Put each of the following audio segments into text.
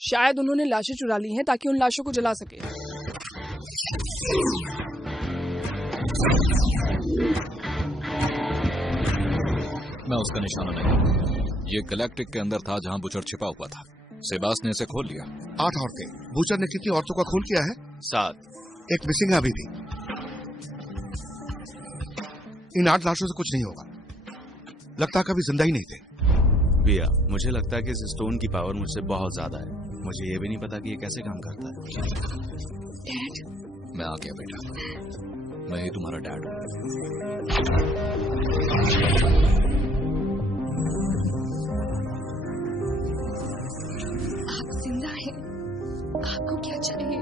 शायद उन्होंने लाशें चुरा ली हैं ताकि उन लाशों को जला सके। मैं उसका निशाना नहीं। ये गैलेक्टिक के अंदर था जहां बुचर छिपा हुआ था। सेबास ने इसे खोल लिया। 8 औरतें। बुचर ने कितनी औरतों का खून किया है? 7। एक मिसिंग है अभी भी। इन 8 लाशों से कुछ नहीं होगा। लगता कभी जिंदा ही नहीं थे। भैया, मुझे लगता है कि इस स्टोन की पावर मुझसे बहुत ज्यादा है। मुझे ये भी नहीं पता कि ये कैसे काम करता है। मैं आ गया बेटा, मैं ही तुम्हारा डैड हूं। आप जिंदा हैं। आपको क्या चाहिए?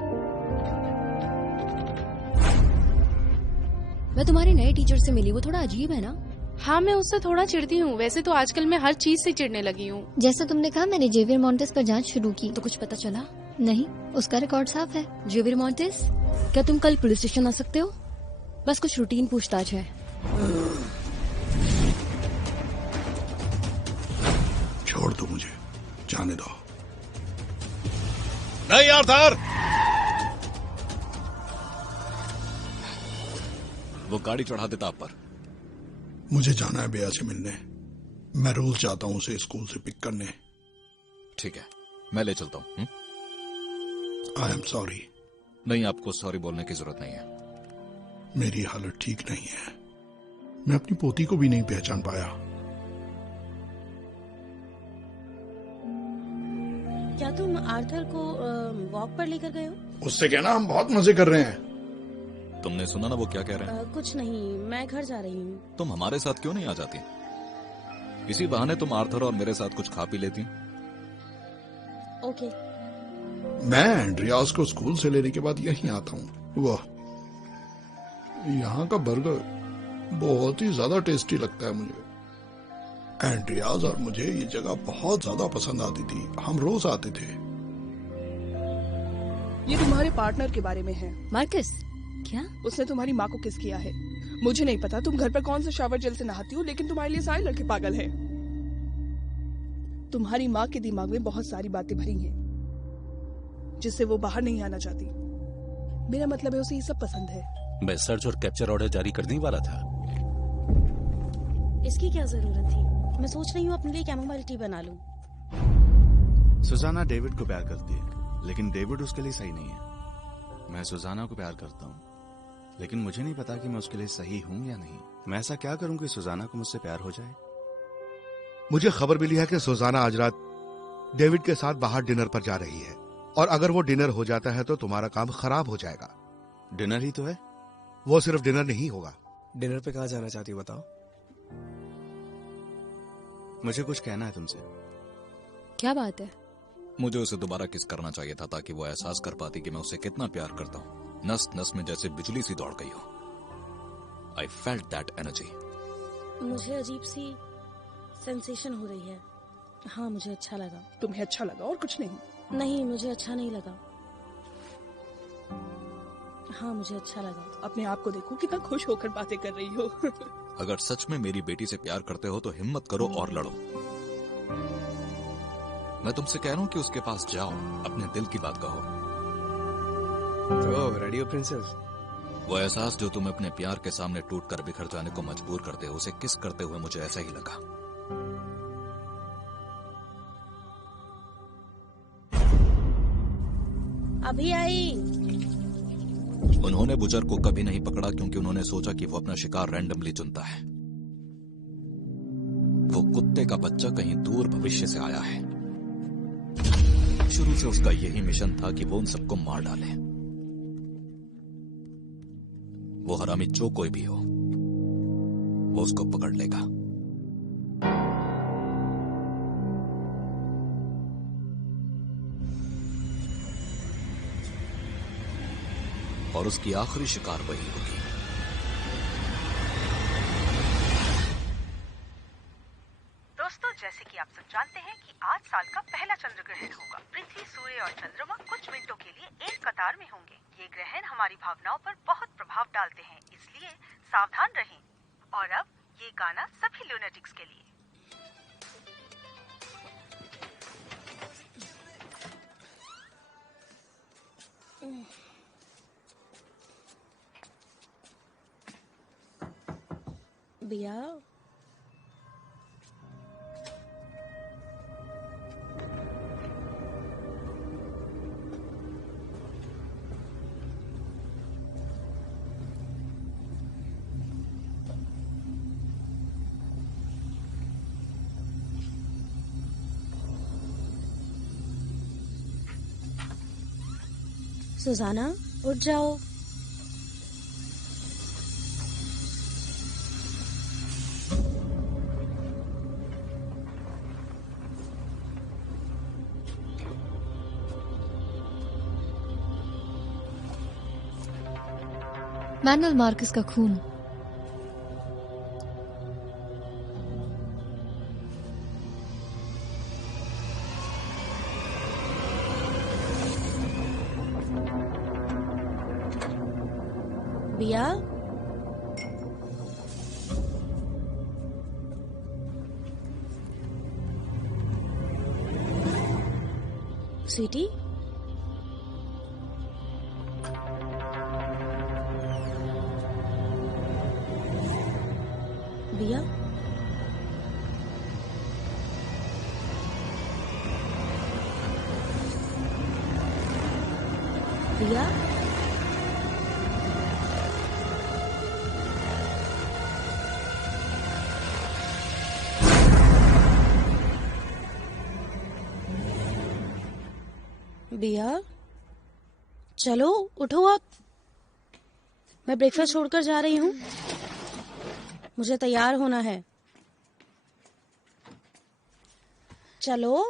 मैं तुम्हारे नए टीचर से मिली, वो थोड़ा अजीब है ना? हाँ, मैं उससे थोड़ा चिढ़ती हूँ। वैसे तो आजकल मैं हर चीज से चिढ़ने लगी हूँ। जैसा तुमने कहा, मैंने जेवियर मॉन्टेस पर जांच शुरू की। तो कुछ पता चला? नहीं, उसका रिकॉर्ड साफ है। जेवियर मॉन्टेस, क्या तुम कल पुलिस स्टेशन आ सकते हो? बस कुछ रूटीन पूछताछ है। छोड़ दो मुझे, जाने दो। नहीं आर्थर! वो गाड़ी चढ़ा देता आप पर। मुझे जाना है बेया से मिलने। मैं रोज जाता हूँ उसे स्कूल से पिक करने। ठीक है, मैं ले चलता हूँ। I am sorry. नहीं, आपको सॉरी बोलने की जरूरत नहीं है। मेरी हालत ठीक नहीं है। मैं अपनी पोती को भी नहीं पहचान पाया। क्या तुम आर्थर को वॉक पर लेकर गए हो? उससे कहना हम बहुत मजे कर रहे हैं। तुमने सुना ना वो क्या कह रहे हैं? कुछ नहीं, मैं घर जा रही हूँ। तुम हमारे साथ क्यों नहीं आ जाती? इसी बहाने तुम आर्थर और मेरे साथ कुछ खा पी लेती। ओके। मैं एंड्रियास को स्कूल से लेने के बाद यहीं आता हूँ। वाह, यहाँ का बर्गर बहुत ही ज्यादा टेस्टी लगता है मुझे। एंड्रियास और मुझे ये जगह बहुत ज्यादा पसंद आती थी। हम रोज आते थे। ये तुम्हारे पार्टनर के बारे में है। मार्कस, क्या? उसने तुम्हारी माँ को किस किया है? मुझे नहीं पता तुम घर पर कौन से शावर जेल से नहाती हो, लेकिन तुम्हारे लिए सारे लड़के पागल हैं। तुम्हारी माँ के दिमाग में बहुत सारी बातें भरी हैं जिससे वो बाहर नहीं आना चाहती। मेरा मतलब है उसे ये सब पसंद है। मैं सर्च और कैप्चर ऑर्डर जारी करने ही वाला था। इसकी क्या जरूरत थी? मैं सोच रही हूँ अपने लिए कैमोमाइल टी बना लूं। सुजाना डेविड को प्यार करती है, लेकिन डेविड उसके लिए सही नहीं है। मैं सुजाना को प्यार करता हूँ, लेकिन मुझे नहीं पता कि मैं उसके लिए सही हूँ या नहीं। मैं ऐसा क्या करूँ कि सुजाना को मुझसे प्यार हो जाए? मुझे खबर मिली है कि सुजाना आज रात डेविड के साथ बाहर डिनर पर जा रही है, और अगर वो डिनर हो जाता है तो तुम्हारा काम खराब हो जाएगा। डिनर ही तो है। वो सिर्फ डिनर नहीं होगा। डिनर पे कहाँ जाना चाहती हो बताओ? मुझे कुछ कहना है तुमसे। क्या बात है? मुझे उसे दोबारा किस करना चाहिए था ताकि वो एहसास कर पाती कि मैं उसे कितना प्यार करता हूँ। नस नस में जैसे बिजली सी दौड़ गई हो। I felt that energy. मुझे अजीब सी सेंसेशन हो रही है। हाँ, मुझे अच्छा लगा। तुम्हें अच्छा लगा और कुछ नहीं? नहीं, मुझे अच्छा नहीं लगा। हाँ, मुझे अच्छा लगा। अपने आप को देखो, कितना खुश होकर बातें कर रही हो। अगर सच में मेरी बेटी से प्यार करते हो तो हिम्मत करो और लड़ो। मैं तुमसे कह रहा हूँ कि उसके पास जाओ, अपने दिल की बात कहो। तो रेडियो प्रिंसेस, वो एहसास जो तुम्हें अपने प्यार के सामने टूट कर बिखर जाने को मजबूर करते हो, उसे किस करते हुए मुझे ऐसा ही लगा। अभी आई। उन्होंने बुचर को कभी नहीं पकड़ा क्योंकि उन्होंने सोचा कि वो अपना शिकार रैंडमली चुनता है। वो कुत्ते का बच्चा कहीं दूर भविष्य से आया है। शुरू से उसका यही मिशन था कि वो उन सबको मार डाले। वो हरामी जो कोई भी हो, वो उसको पकड़ लेगा। और उसकी आखिरी शिकार वही होगी। दोस्तों, जैसे कि आप सब जानते हैं कि आज साल का पहला चंद्र ग्रहण होगा। पृथ्वी, सूर्य और चंद्रमा कुछ मिनटों के लिए एक कतार में होंगे। ये ग्रहण हमारी भावनाओं पर बहुत प्रभाव डालते हैं, इसलिए सावधान रहें। और अब ये गाना सभी ल्यूनेटिक्स के लिए। भैया सुजाना उठ जाओ। मैनुअल मार्कस का खून। भैया स्वीटी भैया भैया भैया चलो उठो आप। मैं ब्रेकफास्ट छोड़कर जा रही हूँ, मुझे तैयार होना है। चलो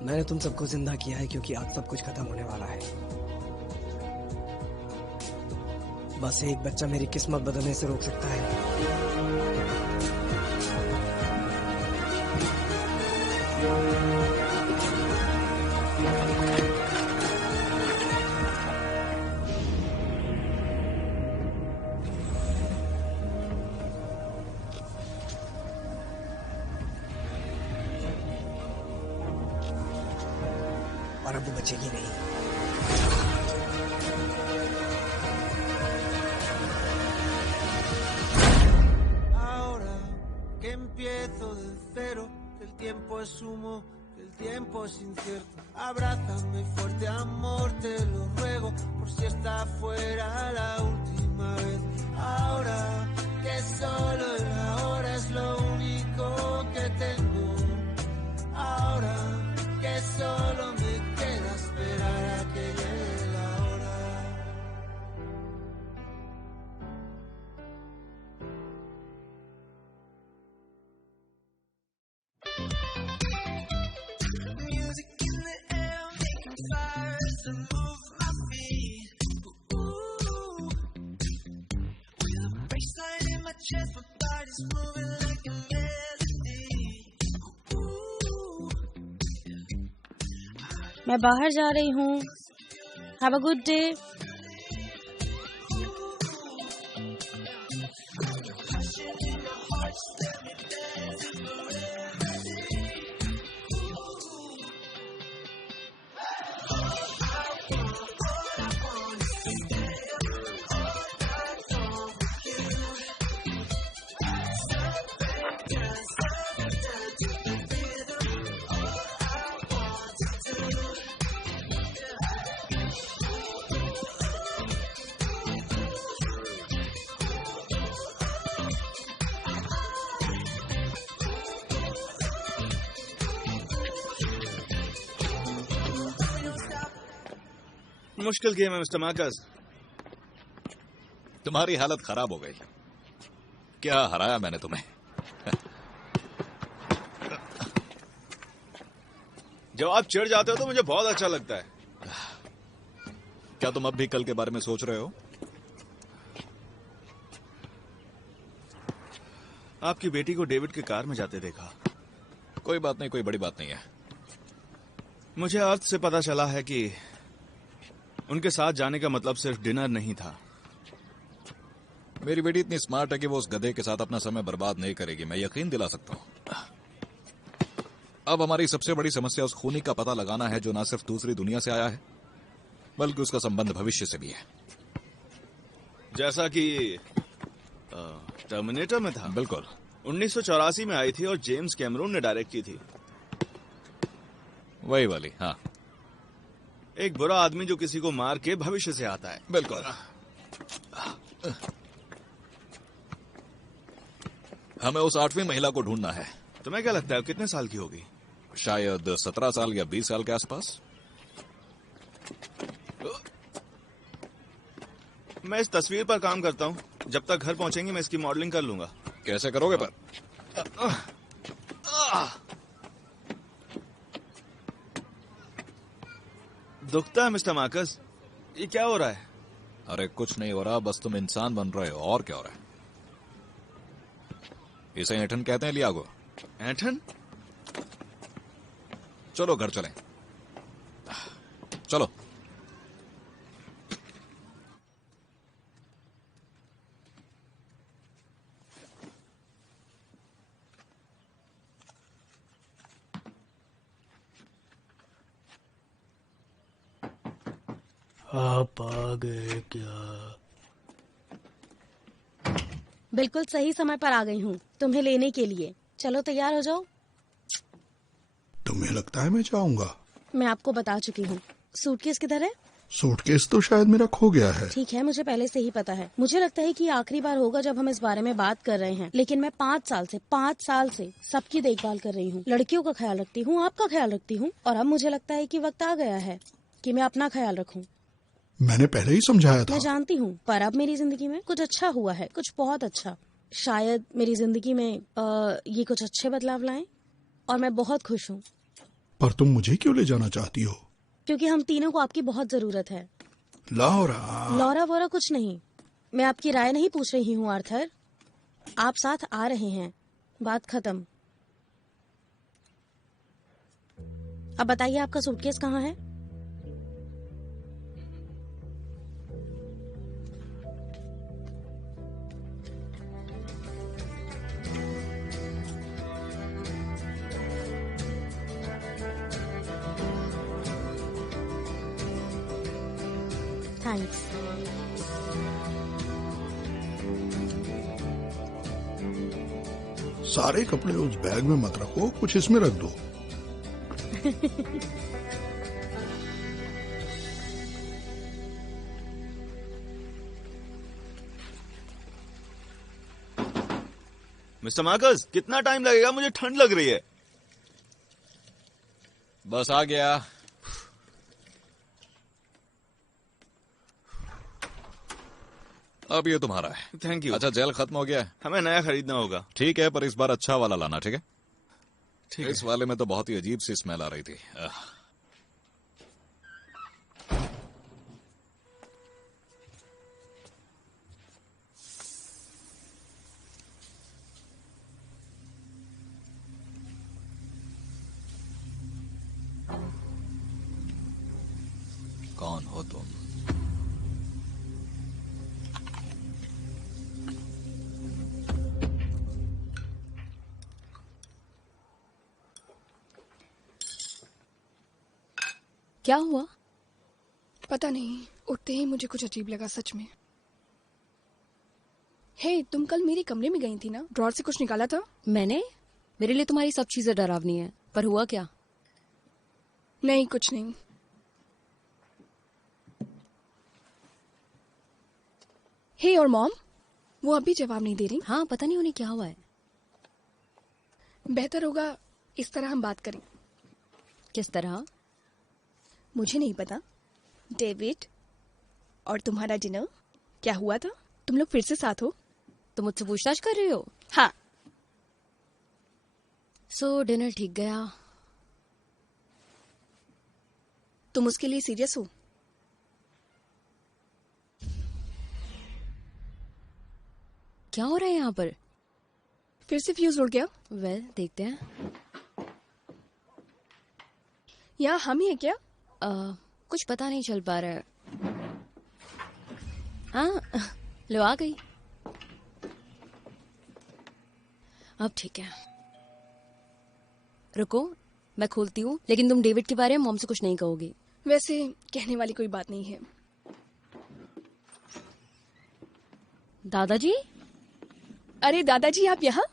मैंने तुम सबको जिंदा किया है क्योंकि आज सब कुछ खत्म होने वाला है। बस एक बच्चा मेरी किस्मत बदलने से रोक सकता है। और अब वो बचेगी नहीं। Ahora que empiezo de cero, que el tiempo es humo, que el tiempo es incierto. Abrázame fuerte, amor, te lo ruego, por si esta fuera la última vez. Ahora que solo el ahora es lo único que tengo. Ahora que solo me queda esperar a que llegue la hora. Music in the air, making fires to move my feet. Ooh, with a bassline in my chest, my body's moving like a melody. मैं बाहर जा रही हूँ। Have a good day. मुश्किल game है mister Marcus. तुम्हारी हालत खराब हो गई। क्या हराया मैंने तुम्हें? जब आप चिढ़ जाते हो तो मुझे बहुत अच्छा लगता है। क्या तुम अब भी कल के बारे में सोच रहे हो? आपकी बेटी को डेविड की कार में जाते देखा। कोई बात नहीं, कोई बड़ी बात नहीं है। मुझे अर्थ से पता चला है कि उनके साथ जाने का मतलब सिर्फ डिनर नहीं था। मेरी बेटी इतनी स्मार्ट है कि वो उस गधे के साथ अपना समय बर्बाद नहीं करेगी, मैं यकीन दिला सकता हूं। अब हमारी सबसे बड़ी समस्या उस खूनी का पता लगाना है जो ना सिर्फ दूसरी दुनिया से आया है बल्कि उसका संबंध भविष्य से भी है। जैसा कि टर्मिनेटर में था। बिल्कुल। 1984 में आई थी और जेम्स कैमरून ने डायरेक्ट की थी। वही वाली, हाँ। एक बुरा आदमी जो किसी को मार के भविष्य से आता है। बिल्कुल। हमें उस 8वीं महिला को ढूंढना है। तुम्हें क्या लगता है कितने साल की होगी? शायद 17 साल या 20 साल के आसपास। मैं इस तस्वीर पर काम करता हूँ। जब तक घर पहुंचेंगे मैं इसकी मॉडलिंग कर लूंगा। कैसे करोगे पर? दुखता है मिस्टर मार्कस? ये क्या हो रहा है? अरे कुछ नहीं हो रहा, बस तुम इंसान बन रहे हो, और क्या हो रहा है? इसे ऐंठन कहते हैं लियागो। ऐंठन? चलो घर चलें। चलो। आप आ गए क्या? बिल्कुल सही समय पर आ गई हूँ तुम्हें लेने के लिए। चलो तैयार हो जाओ। तुम्हें लगता है मैं जाऊंगा? मैं आपको बता चुकी हूँ। सूटकेस किधर है? सूटकेस तो शायद मेरा खो गया है। ठीक है, मुझे पहले से ही पता है। मुझे लगता है कि ये आखिरी बार होगा जब हम इस बारे में बात कर रहे हैं, लेकिन मैं 5 साल से सबकी देखभाल कर रही हूँ। लड़कियों का ख्याल रखती हूँ, आपका ख्याल रखती हूँ, और अब मुझे लगता है कि वक्त आ गया है कि मैं अपना ख्याल रखूँ। मैंने पहले ही समझाया था। मैं जानती हूँ, पर अब मेरी जिंदगी में कुछ अच्छा हुआ है, कुछ बहुत अच्छा। शायद मेरी जिंदगी में ये कुछ अच्छे बदलाव लाएं, और मैं बहुत खुश हूँ। पर तुम मुझे क्यों ले जाना चाहती हो? क्योंकि हम तीनों को आपकी बहुत जरूरत है। लौरा वोरा कुछ नहीं। मैं आपकी राय नहीं पूछ रही हूँ आर्थर। आप साथ आ रहे हैं, बात खत्म। अब बताइए आपका सूटकेस कहाँ है? थैंक्स। सारे कपड़े उस बैग में मत रखो, कुछ इसमें रख दो। मिस्टर मार्कस, कितना टाइम लगेगा? मुझे ठंड लग रही है। बस आ गया। अब ये तुम्हारा है। Thank you. अच्छा, जेल खत्म हो गया है? हमें नया खरीदना होगा। ठीक है, पर इस बार अच्छा वाला लाना, ठीक है? ठीक इस वाले में तो बहुत ही अजीब सी स्मेल आ रही थी। कौन हो तुम? क्या हुआ? पता नहीं, उठते ही मुझे कुछ अजीब लगा, सच में। हे, तुम कल मेरे कमरे में गई थी ना? ड्रॉर से कुछ निकाला था? मैंने? मेरे लिए तुम्हारी सब चीजें डरावनी है, पर हुआ क्या? नहीं, कुछ नहीं। हे, और मॉम? वो अभी जवाब नहीं दे रही। हाँ, पता नहीं उन्हें क्या हुआ है। बेहतर होगा इस तरह हम बात करें। किस तरह? मुझे नहीं पता, डेविड, और तुम्हारा डिनर क्या हुआ था? तुम लोग फिर से साथ हो? तुम मुझसे पूछताछ कर रही हो? हाँ। सो डिनर ठीक गया। तुम उसके लिए सीरियस हो? क्या हो रहा है यहाँ पर? फिर से फ्यूज उड़ गया? वेल, देखते हैं। यहाँ हम ही है क्या? कुछ पता नहीं चल पा रहा है। हाँ, लो आ गई। अब ठीक है। रुको, मैं खोलती हूँ, लेकिन तुम डेविड के बारे में मॉम से कुछ नहीं कहोगी। वैसे कहने वाली कोई बात नहीं है। दादाजी? अरे दादाजी, आप यहाँ?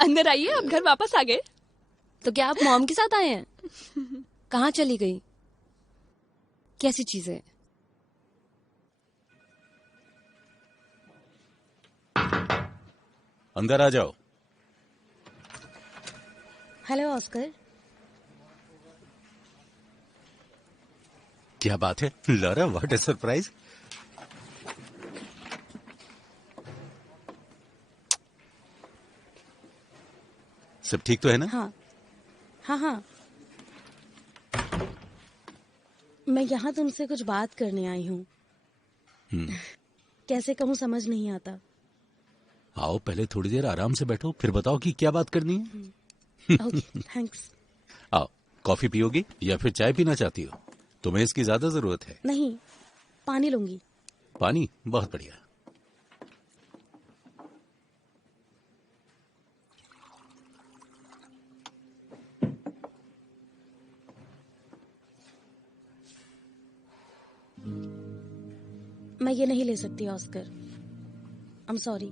अंदर आइए, आप घर वापस आ गए। तो क्या आप मॉम के साथ आए हैं? कहाँ चली गई? कैसी चीजें? अंदर आ जाओ। Hello Oscar. क्या बात है लॉरा, व्हाट अ सरप्राइज। सब ठीक तो है ना? हाँ हाँ हाँ। मैं यहाँ तुमसे कुछ बात करने आई हूँ। कैसे कहूँ समझ नहीं आता। आओ पहले थोड़ी देर आराम से बैठो, फिर बताओ कि क्या बात करनी है। Okay, thanks. आओ, कॉफी पियोगी या फिर चाय पीना चाहती हो? तुम्हें इसकी ज्यादा जरूरत है। नहीं, पानी लूंगी। पानी? बहुत बढ़िया। मैं ये नहीं ले सकती ऑस्कर। I am sorry.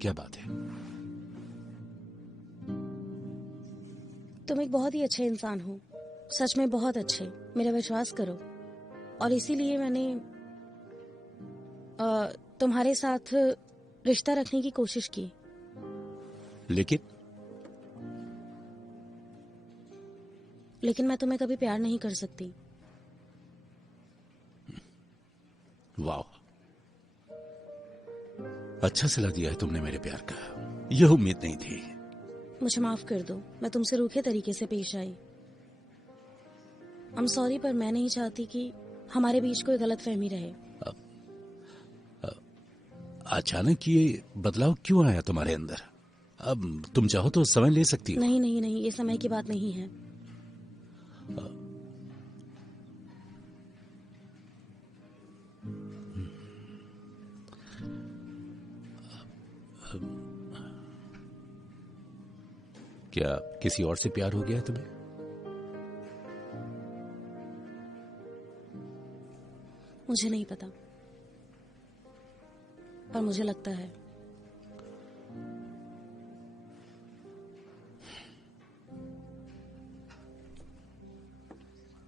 क्या बात है? तुम एक बहुत ही अच्छे इंसान हो, सच में बहुत अच्छे, मेरा विश्वास करो। और इसीलिए मैंने तुम्हारे साथ रिश्ता रखने की कोशिश की। लेकिन मैं तुम्हें कभी प्यार नहीं कर सकती। वाह, अच्छा सिला दिया है तुमने मेरे प्यार का, यह उम्मीद नहीं थी। मुझे माफ कर दो, मैं तुमसे रूखे तरीके से पेश आई। I'm सॉरी, पर मैं नहीं चाहती कि हमारे बीच कोई गलतफहमी रहे। अचानक ये बदलाव क्यों आया तुम्हारे अंदर? अब तुम चाहो तो समय ले सकती हो। नहीं नहीं नहीं, ये समय की बात नहीं है। क्या किसी और से प्यार हो गया है तुम्हें? मुझे नहीं पता, पर मुझे लगता है।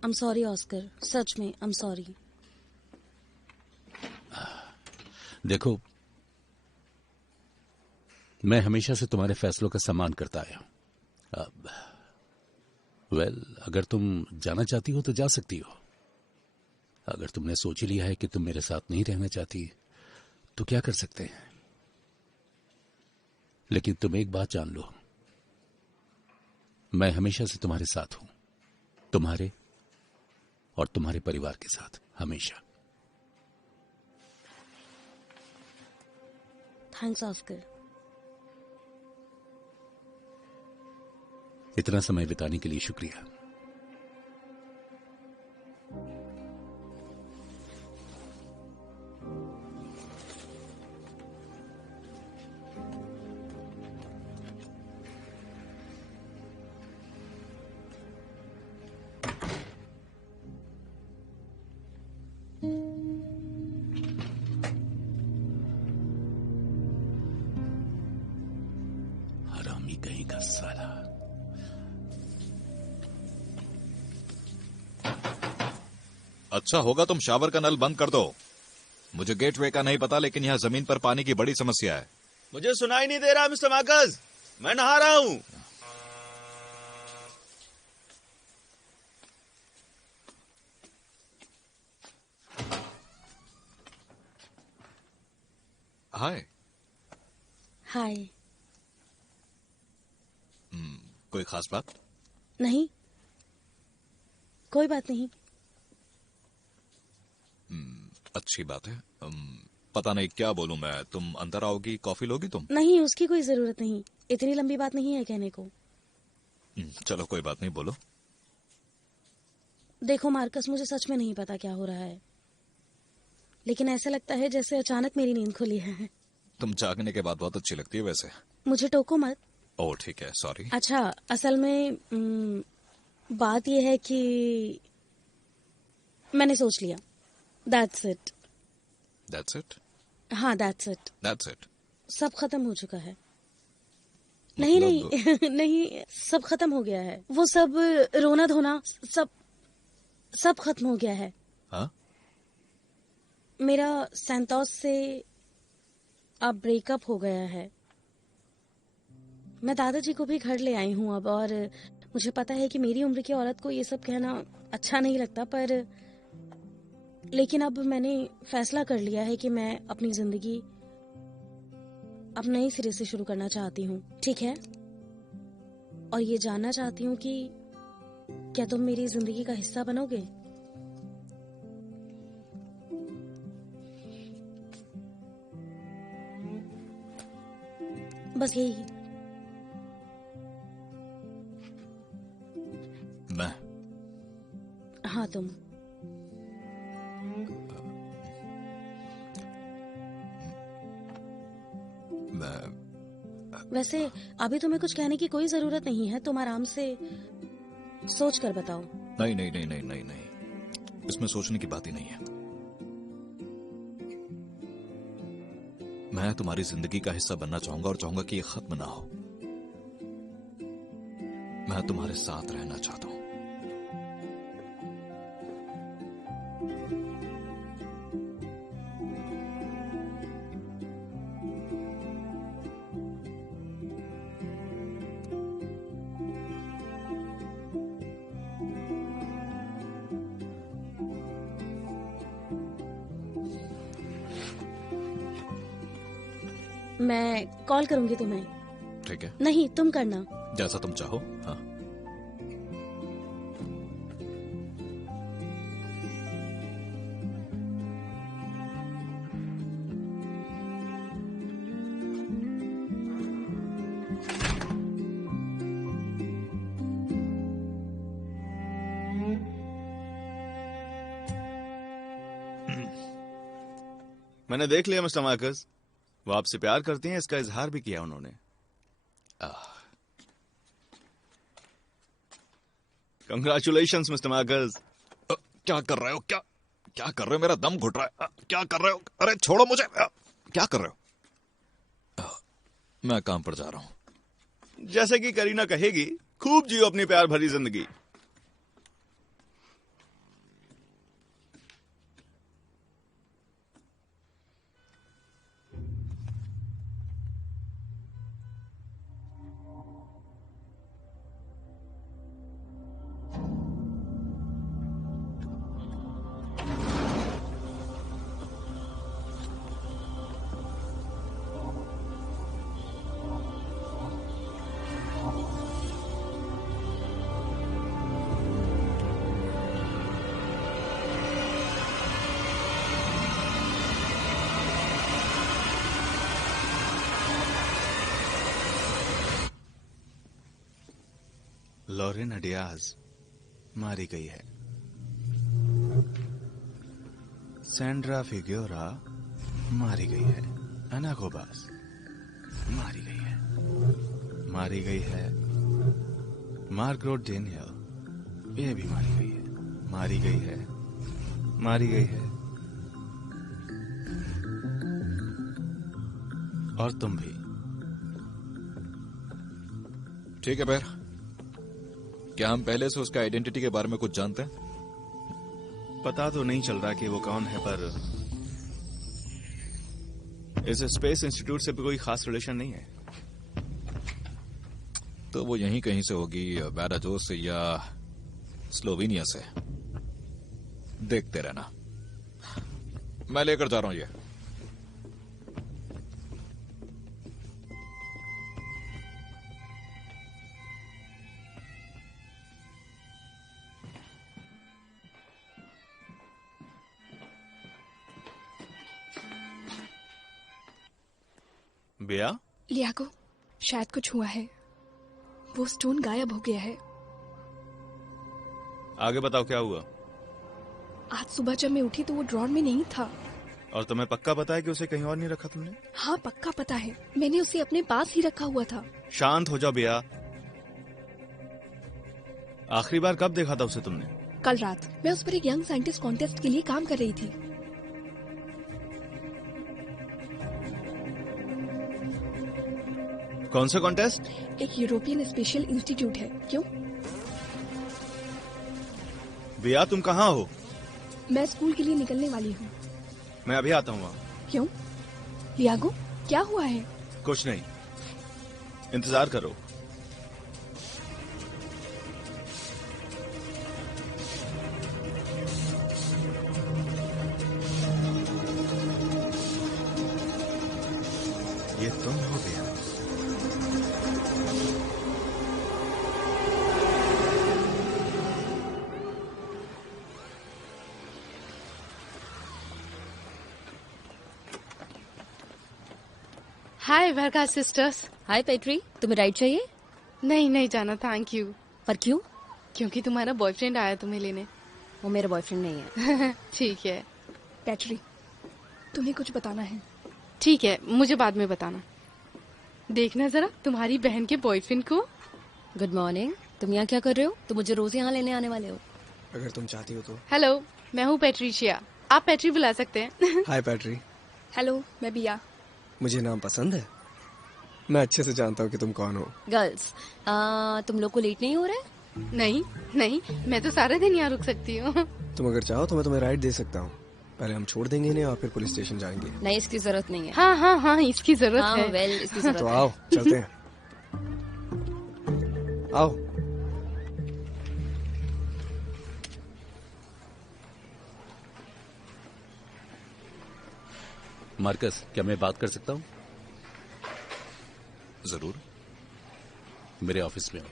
I'm सॉरी ऑस्कर, सच में I'm सॉरी। देखो, मैं हमेशा से तुम्हारे फैसलों का सम्मान करता आया हूं। अब अगर तुम जाना चाहती हो तो जा सकती हो। अगर तुमने सोच लिया है कि तुम मेरे साथ नहीं रहना चाहती तो क्या कर सकते हैं। लेकिन तुम एक बात जान लो, मैं हमेशा से तुम्हारे साथ हूं, तुम्हारे और तुम्हारे परिवार के साथ, हमेशा। Thanks Oscar. इतना समय बिताने के लिए शुक्रिया। हरामी कहीं का साला। अच्छा होगा तुम शावर का नल बंद कर दो। मुझे गेटवे का नहीं पता, लेकिन यहाँ जमीन पर पानी की बड़ी समस्या है। मुझे सुनाई नहीं दे रहा मिस्टर मार्कस, मैं नहा रहा हूं। हाय। हाय। कोई खास बात? नहीं, कोई बात नहीं। अच्छी बात है। पता नहीं क्या बोलूं मैं। तुम अंदर आओगी, कॉफी लोगी तुम? नहीं, उसकी कोई जरूरत नहीं, इतनी लंबी बात नहीं है कहने को। चलो कोई बात नहीं, बोलो। देखो मार्कस, मुझे सच में नहीं पता क्या हो रहा है, लेकिन ऐसा लगता है जैसे अचानक मेरी नींद खुली है। तुम जागने के बाद बहुत अच्छी लगती है वैसे। मुझे टोको मत। ओह ठीक है, सॉरी। अच्छा, असल में बात यह है कि मैंने सोच लिया। That's it. That's it? हाँ, that's it. That's it. सब खत्म हो चुका है। नहीं नहीं नहीं, सब खत्म हो गया है। वो सब रोना धोना सब खत्म हो गया है। हाँ? मेरा सैंतोस से अब ब्रेकअप हो गया है। मैं दादाजी को भी घर ले आई हूँ अब, और मुझे पता है कि मेरी उम्र की औरत को ये सब कहना अच्छा नहीं लगता, पर लेकिन अब मैंने फैसला कर लिया है कि मैं अपनी जिंदगी अब नए सिरे से शुरू करना चाहती हूँ, ठीक है? और ये जानना चाहती हूँ कि क्या तुम मेरी जिंदगी का हिस्सा बनोगे? बस यही। मैं? हाँ, तुम। वैसे अभी तुम्हें कुछ कहने की कोई जरूरत नहीं है, तुम आराम से सोच कर बताओ। नहीं नहीं नहीं नहीं नहीं नहीं, इसमें सोचने की बात ही नहीं है। मैं तुम्हारी जिंदगी का हिस्सा बनना चाहूंगा और चाहूंगा कि ये खत्म ना हो। मैं तुम्हारे साथ रहना चाहता हूं। मैं कॉल करूंगी तुम्हें। ठीक है। नहीं, तुम करना। जैसा तुम चाहो। हाँ। मैंने देख लिया मिस्टर मार्कस, वो आपसे प्यार करती हैं, इसका इजहार भी किया उन्होंने। Congratulations mister Marcus. क्या कर रहे हो? क्या क्या कर रहे हो? मेरा दम घुट रहा है। क्या कर रहे हो? अरे छोड़ो मुझे। क्या कर रहे हो? मैं काम पर जा रहा हूं। जैसे कि करीना कहेगी, खूब जियो अपनी प्यार भरी जिंदगी। लॉरेन डियाज मारी गई है। सैंड्रा फिगोरा मारी गई है। एना गोबास मारी गई है। मारी गई है मार्गरेट डेनियल, ये भी मारी गई है। मारी गई है। मारी गई है। और तुम भी। ठीक है पैर, क्या हम पहले से उसका आइडेंटिटी के बारे में कुछ जानते हैं? पता तो नहीं चल रहा कि वो कौन है, पर इस स्पेस इंस्टीट्यूट से भी कोई खास रिलेशन नहीं है। तो वो यहीं कहीं से होगी, बैराजोस से या स्लोवेनिया से। देखते रहना, मैं लेकर जा रहा हूं ये। बिया, लियाको, शायद कुछ हुआ है। वो स्टोन गायब हो गया है। आगे बताओ क्या हुआ। आज सुबह जब मैं उठी तो वो ड्रॉर में नहीं था। और तुम्हें पक्का पता है कि उसे कहीं और नहीं रखा तुमने? हाँ पक्का पता है, मैंने उसे अपने पास ही रखा हुआ था। शांत हो जाओ बिया। आखिरी बार कब देखा था उसे तुमने? कल रात मैं उस पर एक यंग साइंटिस्ट कॉन्टेस्ट के लिए काम कर रही थी। कौन सा कॉन्टेस्ट? एक यूरोपियन स्पेशल इंस्टीट्यूट है। क्यों? बिया तुम कहाँ हो? मैं स्कूल के लिए निकलने वाली हूँ। मैं अभी आता हूँ वहाँ। क्यों? लियागो, क्या हुआ है? कुछ नहीं, इंतजार करो। ये तुम हो गया। हाय वर्गा सिस्टर्स। हाय पेट्री, तुम्हें राइड चाहिए? नहीं नहीं जाना, थैंक यू। पर क्यों? क्योंकि तुम्हारा बॉयफ्रेंड आया तुम्हें लेने। वो मेरा बॉयफ्रेंड नहीं है। ठीक है। पेट्री, तुम्हें कुछ बताना है। ठीक है, मुझे बाद में बताना। देखना जरा तुम्हारी बहन के बॉयफ्रेंड को। Good morning. तुम यहाँ क्या कर रहे हो? तुम मुझे रोज यहाँ लेने आने वाले हो। अगर तुम चाहती हो तो। हेलो, मैं हूँ पेट्रिशिया, आप पेट्री बुला सकते हैं। हाय पेट्री। हेलो, मैं बिया। मुझे नाम पसंद है। मैं अच्छे से जानता हूँ कि तुम कौन हो। गर्ल्स, तुम लोग को लेट नहीं हो रहा है? नहीं नहीं, मैं तो सारे दिन यहाँ रुक सकती हूँ। तुम अगर चाहो तो मैं तुम्हें राइड दे सकता हूँ। पहले हम छोड़ देंगे इन्हें और फिर पुलिस स्टेशन जाएंगे। नहीं, इसकी जरूरत नहीं है। हाँ हाँ हाँ, इसकी जरूरत है। वेल, इसकी जरूरत तो आओ चलते हैं। आओ। मार्कस, क्या मैं बात कर सकता हूँ? जरूर। मेरे ऑफिस में हो।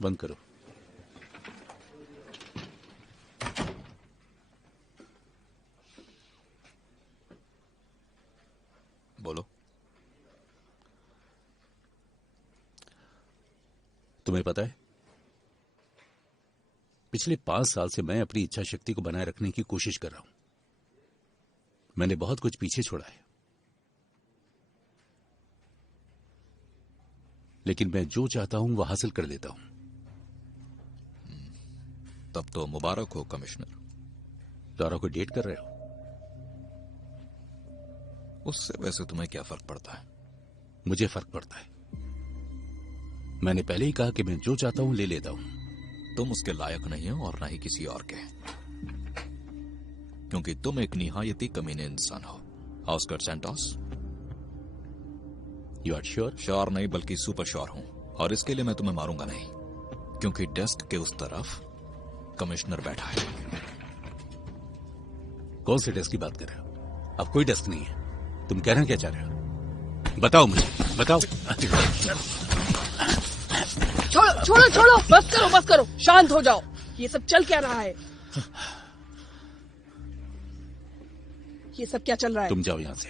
बंद करो। बोलो। तुम्हें पता है, पिछले 5 साल से मैं अपनी इच्छा शक्ति को बनाए रखने की कोशिश कर रहा हूं। मैंने बहुत कुछ पीछे छोड़ा है, लेकिन मैं जो चाहता हूं वो हासिल कर लेता हूं। तब तो मुबारक हो कमिश्नर। लॉरा को डेट कर रहे हो? उससे वैसे तुम्हें क्या फर्क पड़ता है? मुझे फर्क पड़ता है। मैंने पहले ही कहा कि मैं जो चाहता हूं ले लेता हूं। तुम उसके लायक नहीं हो और ना ही किसी और के, क्योंकि तुम एक निहायती कमीने इंसान हो। Oscar Santos. You are sure? Sure नहीं बल्कि सुपर श्योर हूं, और इसके लिए मैं तुम्हें मारूंगा नहीं, क्योंकि डेस्क के उस तरफ कमिश्नर बैठा है। कौन से डेस्क की बात कर रहे हो? अब कोई डेस्क नहीं है। तुम कहना क्या चाह रहे हो? बताओ मुझे, बताओ। छोड़ो छोड़ो छोड़ो, बस करो, शांत हो जाओ। ये सब चल क्या रहा है? ये सब क्या चल रहा है? तुम जाओ यहां से।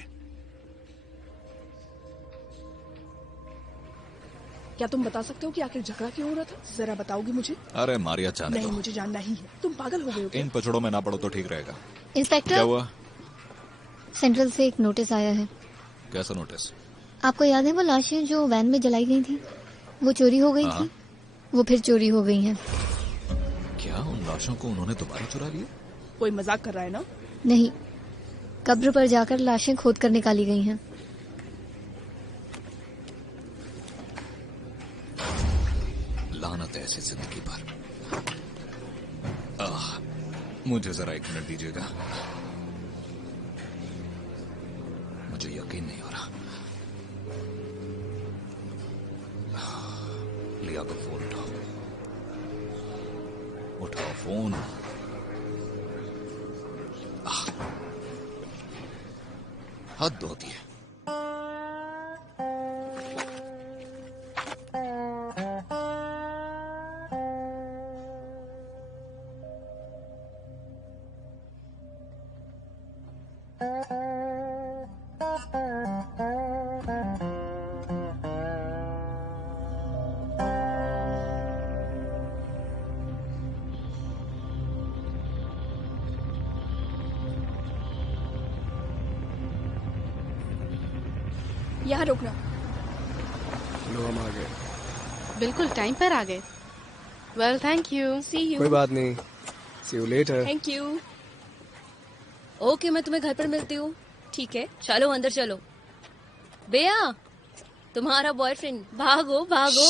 क्या तुम बता सकते हो कि आखिर झगड़ा क्यों हो रहा था? जरा बताओगी मुझे? अरे मारिया जाने नहीं, दो। मुझे जानना ही है। तुम पागल हो गए हो क्या? इन पछड़ों में ना पड़ो तो ठीक रहेगा। इंस्पेक्टर, क्या हुआ? सेंट्रल से एक नोटिस आया है। कैसा नोटिस? आपको याद है वो लाशें जो वैन में जलाई गई थी, वो चोरी हो गई थी? वो फिर चोरी हो गई हैं। क्या उन लाशों को उन्होंने दोबारा चुरा लिया? कोई मजाक कर रहा है ना? नहीं, कब्र पर जाकर लाशें खोद कर निकाली गई हैं। से जिंदगी भर। मुझे जरा 1 मिनट दीजिएगा, मुझे यकीन नहीं हो रहा। लिया को फोन उठाओ फोन। हद होती है। यहाँ रुकना। लो हम आ गए। बिल्कुल टाइम पर आ गए। Well thank you. See you. कोई बात नहीं, see you later. Thank you. Okay, मैं तुम्हें घर पर मिलती हूँ। ठीक है, चलो अंदर चलो। बेया, तुम्हारा बॉयफ्रेंड। भागो भागो।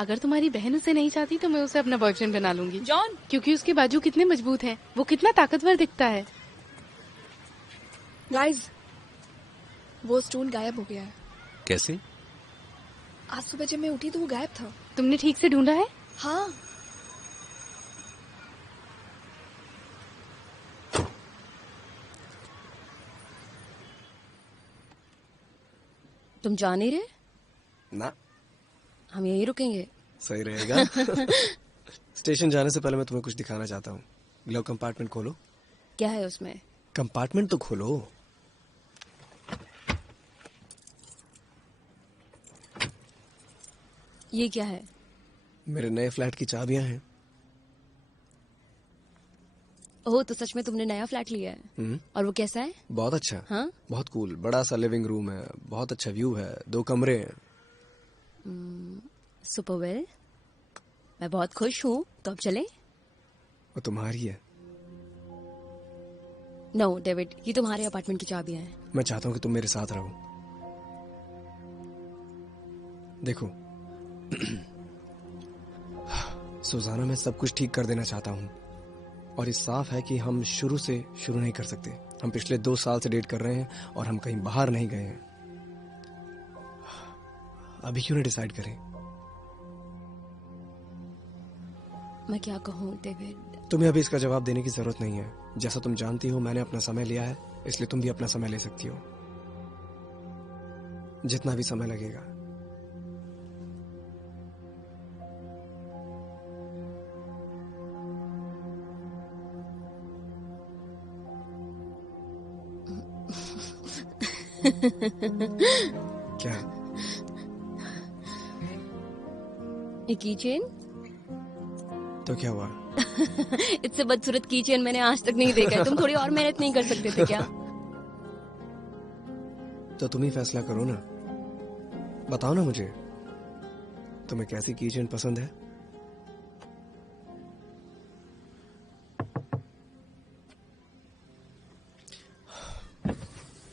अगर तुम्हारी बहन उसे नहीं चाहती तो मैं उसे अपना बॉयफ्रेंड बना लूंगी। जॉन, क्योंकि उसके बाजू कितने मजबूत हैं, वो कितना ताकतवर दिखता है। गाइस, वो स्टोन गायब हो गया है। कैसे? आज सुबह जब मैं उठी तो वो गायब था। तुमने ठीक से ढूंढा है? हाँ। तुम जा नहीं रहे? ना, हम यहीं रुकेंगे। सही रहेगा। स्टेशन जाने से पहले मैं तुम्हें कुछ दिखाना चाहता हूँ। ग्लव कंपार्टमेंट खोलो। क्या है उसमें? कंपार्टमेंट तो खोलो। ये क्या है? मेरे नए फ्लैट की चाबियां हैं। ओह, तो सच में तुमने नया फ्लैट लिया है? और वो कैसा है? बहुत अच्छा। हाँ? बहुत कूल। बड़ा सा लिविंग रूम है, बहुत अच्छा व्यू है, 2 कमरे हैं। सुपर वेल, मैं बहुत खुश हूँ। तो अब चले? वो तुम्हारी है। नो डेविड, ये तुम्हारे अपार्टमेंट की चाबियां हैं। मैं चाहता हूँ कि तुम मेरे साथ रहो। देखो सुजाना, मैं सब कुछ ठीक कर देना चाहता हूँ, और ये साफ है कि हम शुरू नहीं कर सकते। हम पिछले 2 साल से डेट कर रहे हैं और हम कहीं बाहर नहीं गए हैं। अभी क्यों नहीं डिसाइड करें? मैं क्या कहूँ डेविड? तुम्हें अभी इसका जवाब देने की जरूरत नहीं है। जैसा तुम जानती हो, मैंने अपना समय लिया है, इसलिए तुम भी अपना समय ले सकती हो, जितना भी समय लगेगा। क्या? ये कीचेन? तो क्या हुआ? इससे बदसूरत कीचेन मैंने आज तक नहीं देखा है। तुम थोड़ी और मेहनत नहीं कर सकते थे क्या? तो तुम ही फैसला करो ना। बताओ ना मुझे, तुम्हें कैसी कीचेन पसंद है?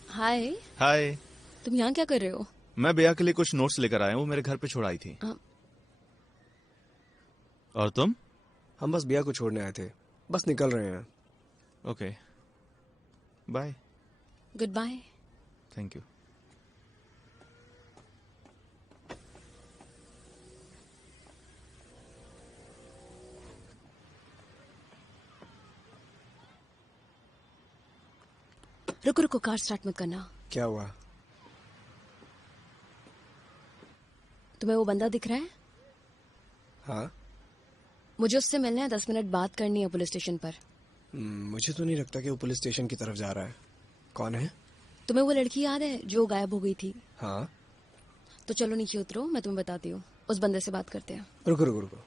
हाय। हाय। तुम यहाँ क्या कर रहे हो? मैं बेया के लिए कुछ नोट्स लेकर आया हूँ, मेरे घर पे छोड़ आई थी। और तुम? हम बस बेया को छोड़ने आए थे, बस निकल रहे हैं। Okay, bye. Good bye. Thank you. रुको रुको, कार स्टार्ट मत करना। क्या हुआ? तुम्हें वो बंदा दिख रहा है? हाँ। मुझे उससे मिलना है, 10 मिनट बात करनी है पुलिस स्टेशन पर। मुझे तो नहीं लगता कि वो पुलिस स्टेशन की तरफ जा रहा है। कौन है? तुम्हें वो लड़की याद है जो गायब हो गई थी? हाँ। तो चलो नीचे उतरो, मैं तुम्हें बताती हूँ। उस बंदे से बात करते हैं। रुको रुको रुको।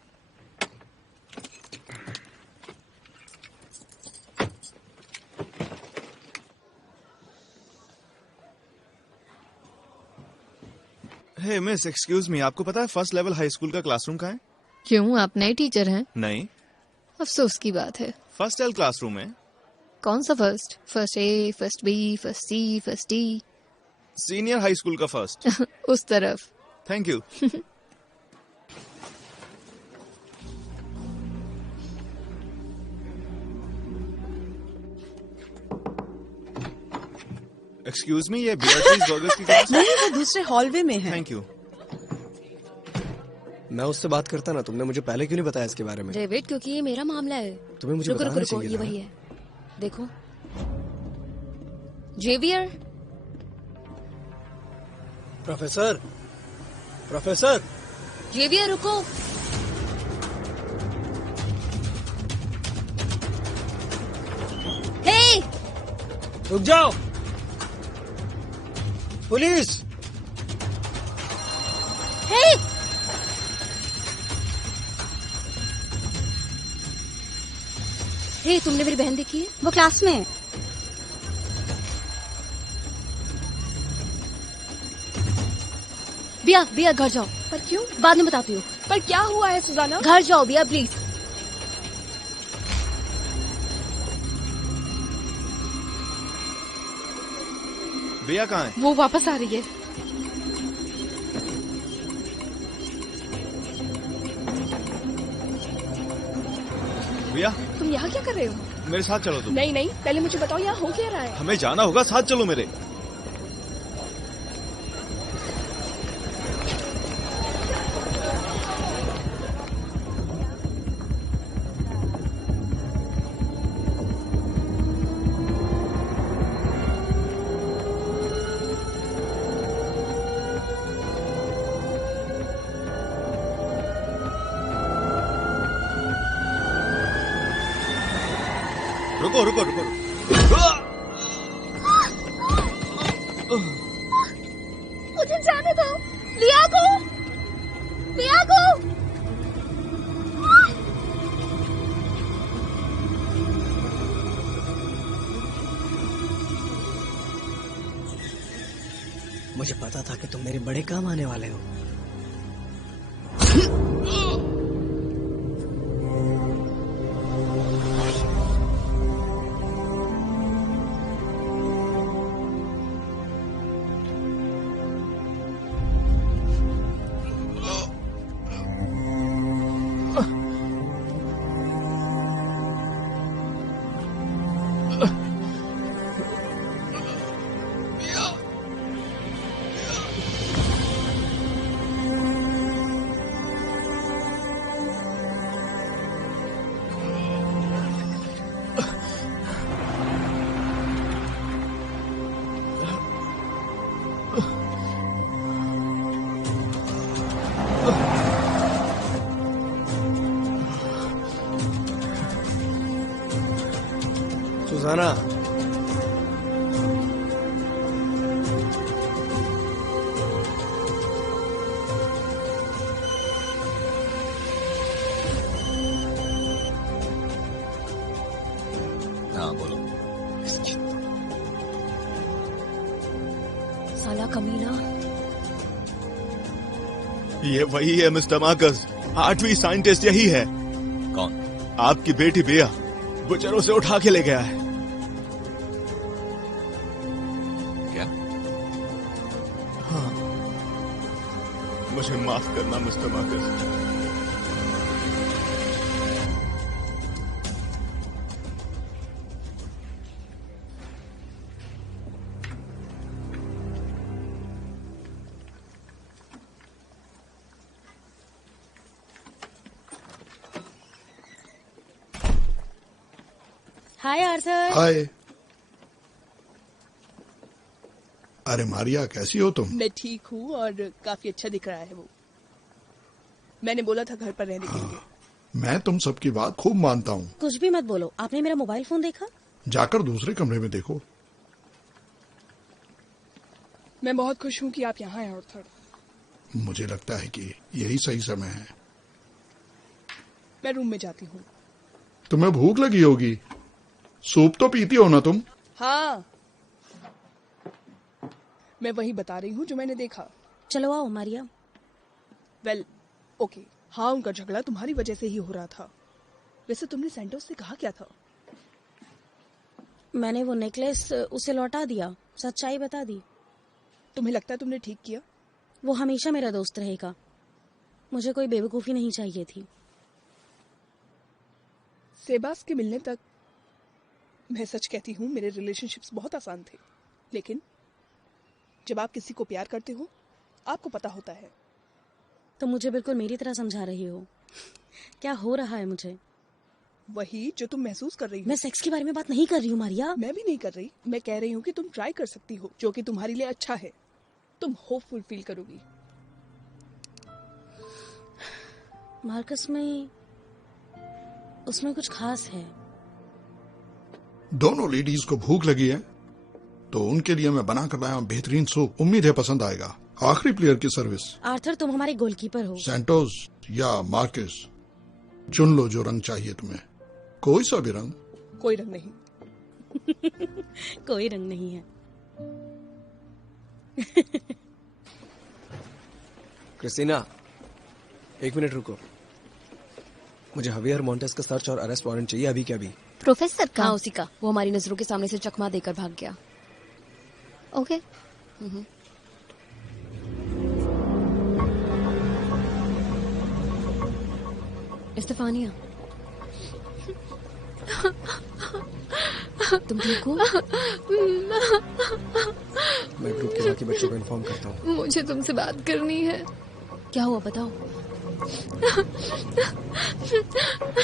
हे मिस, एक्सक्यूज मी, आपको पता है फर्स्ट लेवल हाई स्कूल का क्लासरूम कहाँ है? क्यों, आप नए टीचर हैं? नहीं। अफसोस की बात है। फर्स्ट एल क्लासरूम है। कौन सा first? First A, first B, first C, first D? Senior high school का फर्स्ट। उस तरफ। Thank you. एक्सक्यूज मी, ये बीआरटीज बर्गर्स की क्लास? नहीं, वो दूसरे हॉलवे में है। Thank you. मैं उससे बात करता ना, तुमने मुझे पहले क्यों नहीं बताया इसके बारे में? डेविड, क्योंकि ये मेरा मामला है। तुम्हें मुझे रुको बताना रुको रुको, चाहिए ये था। वही है, देखो। जेवियर। Professor, professor. जेवियर रुको। हे! रुक जाओ। पुलिस! हे! हे, तुमने मेरी बहन देखी है? वो क्लास में है। बिया, बिया घर जाओ। पर क्यों? बाद में बताती हूँ। पर क्या हुआ है सुजाना? घर जाओ बिया प्लीज। बिया कहाँ है? वो वापस आ रही है। बिया, तुम यहाँ क्या कर रहे हो? मेरे साथ चलो तुम। नहीं नहीं, पहले मुझे बताओ यहाँ हो क्या रहा है? हमें जाना होगा, साथ चलो मेरे। रुको रुको रुको, मुझे जाने दो। लिया को, लिया को। मुझे पता था कि तुम मेरे बड़े काम आने वाले हो। सुजाना, हाँ बोलो। साला कमीना। ये वही है मिस्टर मार्कस, 8वीं साइंटिस्ट यही है। कौन? आपकी बेटी बिया बुचरों से उठा के ले गया है। क्या? हाँ, मुझे माफ करना मिस्टर मार्कस। हाय आर्थर। हाय। अरे मारिया, कैसी हो तुम? मैं ठीक हूँ और काफी अच्छा दिख रहा है वो। मैंने बोला था घर पर रहने के लिए। मैं तुम सबकी बात खूब मानता हूँ। कुछ भी मत बोलो। आपने मेरा मोबाइल फोन देखा? जाकर दूसरे कमरे में देखो। मैं बहुत खुश हूँ कि आप यहाँ हैं आर्थर। मुझे लगता है कि यही सही समय है। मैं रूम में जाती हूँ। तुम्हें भूख लगी होगी, सूप तो पीती हो ना तुम? हाँ, मैं वही बता रही हूँ जो मैंने देखा। चलो आओ मारिया। Well, okay. हाँ, उनका झगड़ा तुम्हारी वजह से ही हो रहा था। वैसे तुमने सैंटोस से कहा क्या था? मैंने वो नेकलेस उसे लौटा दिया, सच्चाई बता दी। तुम्हें लगता है तुमने ठीक किया? वो हमेशा मेरा दोस्त रहेगा। मुझे कोई बेवकूफी नहीं चाहिए थी। सेबास के मिलने तक मैं सच कहती हूँ, मेरे रिलेशनशिप्स बहुत आसान थे, लेकिन जब आप किसी को प्यार करते हो आपको पता होता है। तो मुझे बिल्कुल मेरी तरह समझा रही हो। क्या हो रहा है मुझे? वही जो तुम महसूस कर रही हो। मैं सेक्स के बारे में बात नहीं कर रही हूँ मारिया। मैं भी नहीं कर रही। मैं कह रही हूँ कि तुम ट्राई कर सकती हो, जो कि तुम्हारे लिए अच्छा है। तुम होपफुल फील करोगी। मार्कस में उसमें कुछ खास है। दोनों लेडीज को भूख लगी है तो उनके लिए मैं बना कर लाया हूं बेहतरीन सूप। उम्मीद है पसंद आएगा। आखिरी प्लेयर की सर्विस। आर्थर तुम हमारे गोलकीपर हो। सैंटोस या मार्केस, चुन लो जो रंग चाहिए तुम्हें। कोई सा भी रंग। कोई रंग नहीं। कोई रंग नहीं है। क्रिस्टीना, 1 मिनट रुको। मुझे हवियर मॉन्टेस का सर्च और अरेस्ट वारंट चाहिए अभी के अभी। प्रोफेसर का? हाँ, उसी का। वो हमारी नजरों के सामने से चकमा देकर भाग गया। ओके। स्टेफानिया, तुम ठीक हो? मैं ग्रुप के बाकी बच्चों को इन्फॉर्म करता हूँ। मुझे तुमसे बात करनी है। क्या हुआ बताओ।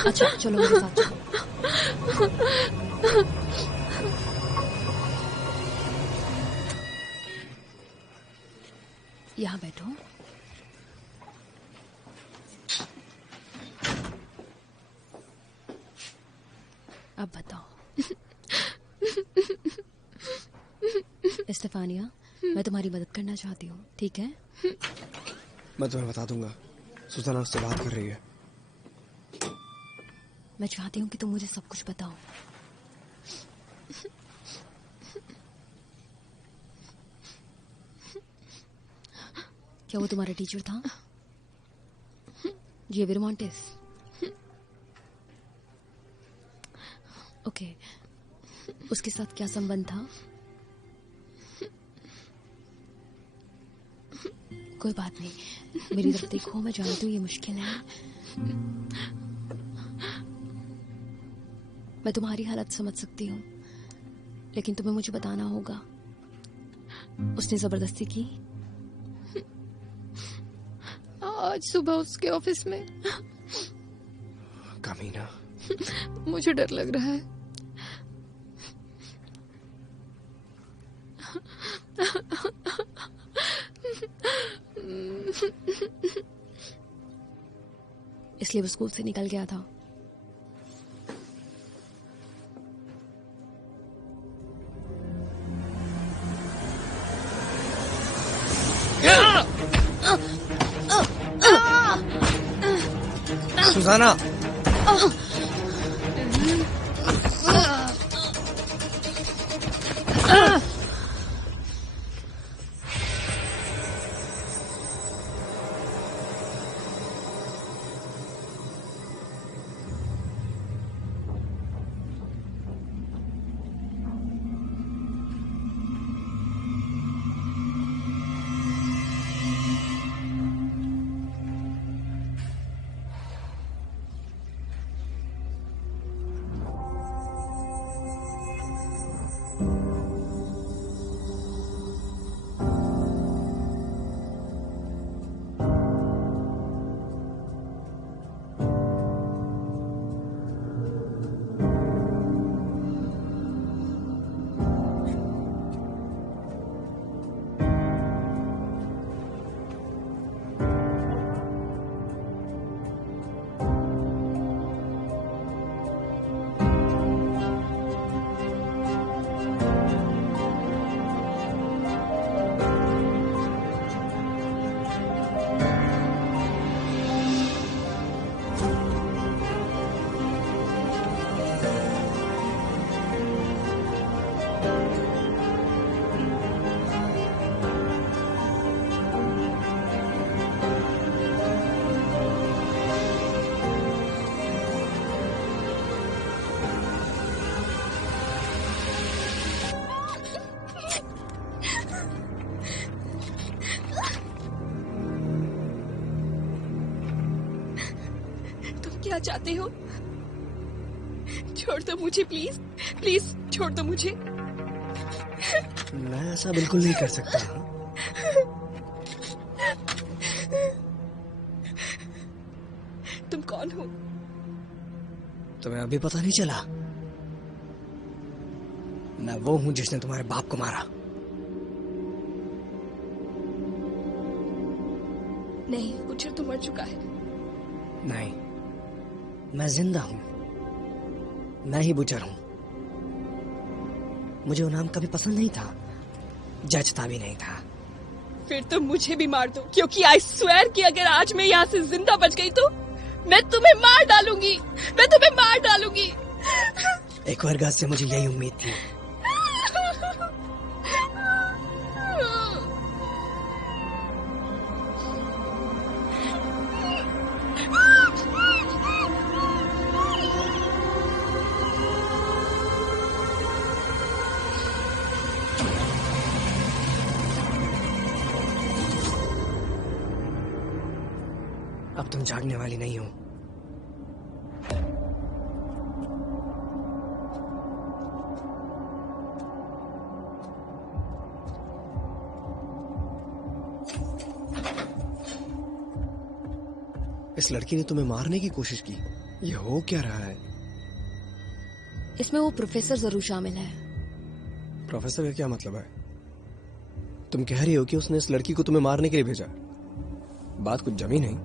अच्छा चलो मेरे साथ। यहाँ बैठो। अब बताओ। स्टेफानिया, मैं तुम्हारी मदद करना चाहती हूँ, ठीक है? मैं तुम्हें बता दूंगा। सुजाना उससे बात कर रही है। मैं चाहती हूँ कि तुम मुझे सब कुछ बताओ। क्या वो तुम्हारा टीचर था? Xavier Montes? ओके। उसके साथ क्या संबंध था? कोई बात नहीं, मेरी तरफ देखो। मैं जानती हूँ ये मुश्किल है। मैं तुम्हारी हालत समझ सकती हूँ, लेकिन तुम्हें मुझे बताना होगा। उसने जबरदस्ती की? आज सुबह उसके ऑफिस में। कमीना। मुझे डर लग रहा है। इसलिए वो स्कूल से निकल गया था। सुजाना, क्या चाहते हो? छोड़ दो मुझे प्लीज, प्लीज छोड़ दो मुझे। मैं ऐसा बिल्कुल नहीं कर सकता। कौन हूँ। तुम्हें अभी पता नहीं चला? मैं वो हूँ जिसने तुम्हारे बाप को मारा। नहीं, बुचर तो मर चुका है। नहीं, मैं जिंदा हूँ। मैं ही बुचर हूँ। मुझे वो नाम कभी पसंद नहीं था, जचता भी नहीं था। फिर तो मुझे भी मार दो, क्योंकि आई स्वेयर कि अगर आज मैं यहाँ से जिंदा बच गई तो मैं तुम्हें मार डालूंगी। मैं तुम्हें मार डालूंगी। एक वर्ग से मुझे यही उम्मीद थी। अब तुम जागने वाली नहीं हो। इस लड़की ने तुम्हें मारने की कोशिश की। ये हो क्या रहा है? इसमें वो प्रोफेसर जरूर शामिल है। प्रोफेसर का क्या मतलब है? तुम कह रही हो कि उसने इस लड़की को तुम्हें मारने के लिए भेजा? बात कुछ जमी नहीं।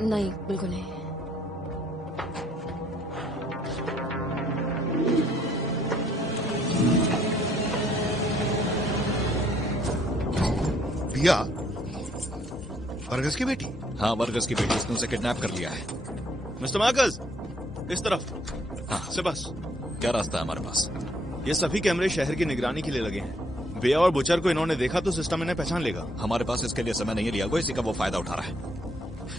नहीं, बिल्कुल नहीं। पिया, वर्गस की बेटी? हाँ, वर्गस की बेटी। उसने उसे किडनैप कर लिया है। मिस्टर मार्कस, इस तरफ। हाँ से बस। क्या रास्ता है हमारे पास? ये सभी कैमरे शहर की निगरानी के लिए लगे हैं। बिया और बुचर को इन्होंने देखा तो सिस्टम इन्हें पहचान लेगा। हमारे पास इसके लिए समय नहीं लिया, इसी का वो फायदा उठा रहा है।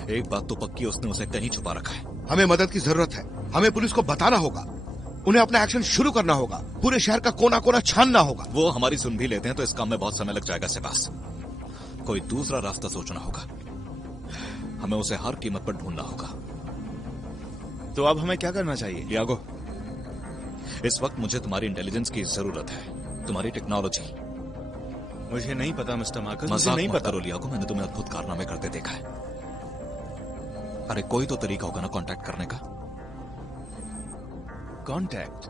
एक बात तो पक्की, उसने उसे कहीं छुपा रखा है। हमें मदद की जरूरत है। हमें पुलिस को बताना होगा। उन्हें अपना एक्शन शुरू करना होगा। पूरे शहर का कोना कोना छानना होगा। वो हमारी सुन भी लेते हैं तो इस काम में बहुत समय लग जाएगा। सिपास, कोई दूसरा रास्ता सोचना होगा। हमें उसे हर कीमत पर ढूंढना होगा। तो अब हमें क्या करना चाहिए? यागो, इस वक्त मुझे तुम्हारी इंटेलिजेंस की जरूरत है, तुम्हारी टेक्नोलॉजी। मुझे नहीं पता मिस्टर मार्कस, मुझे मजाक नहीं मत पता। करो लियागो, मैंने तुम्हें अद्भुत कारनामे करते देखा है। अरे कोई तो तरीका होगा ना कांटेक्ट करने का। कांटेक्ट?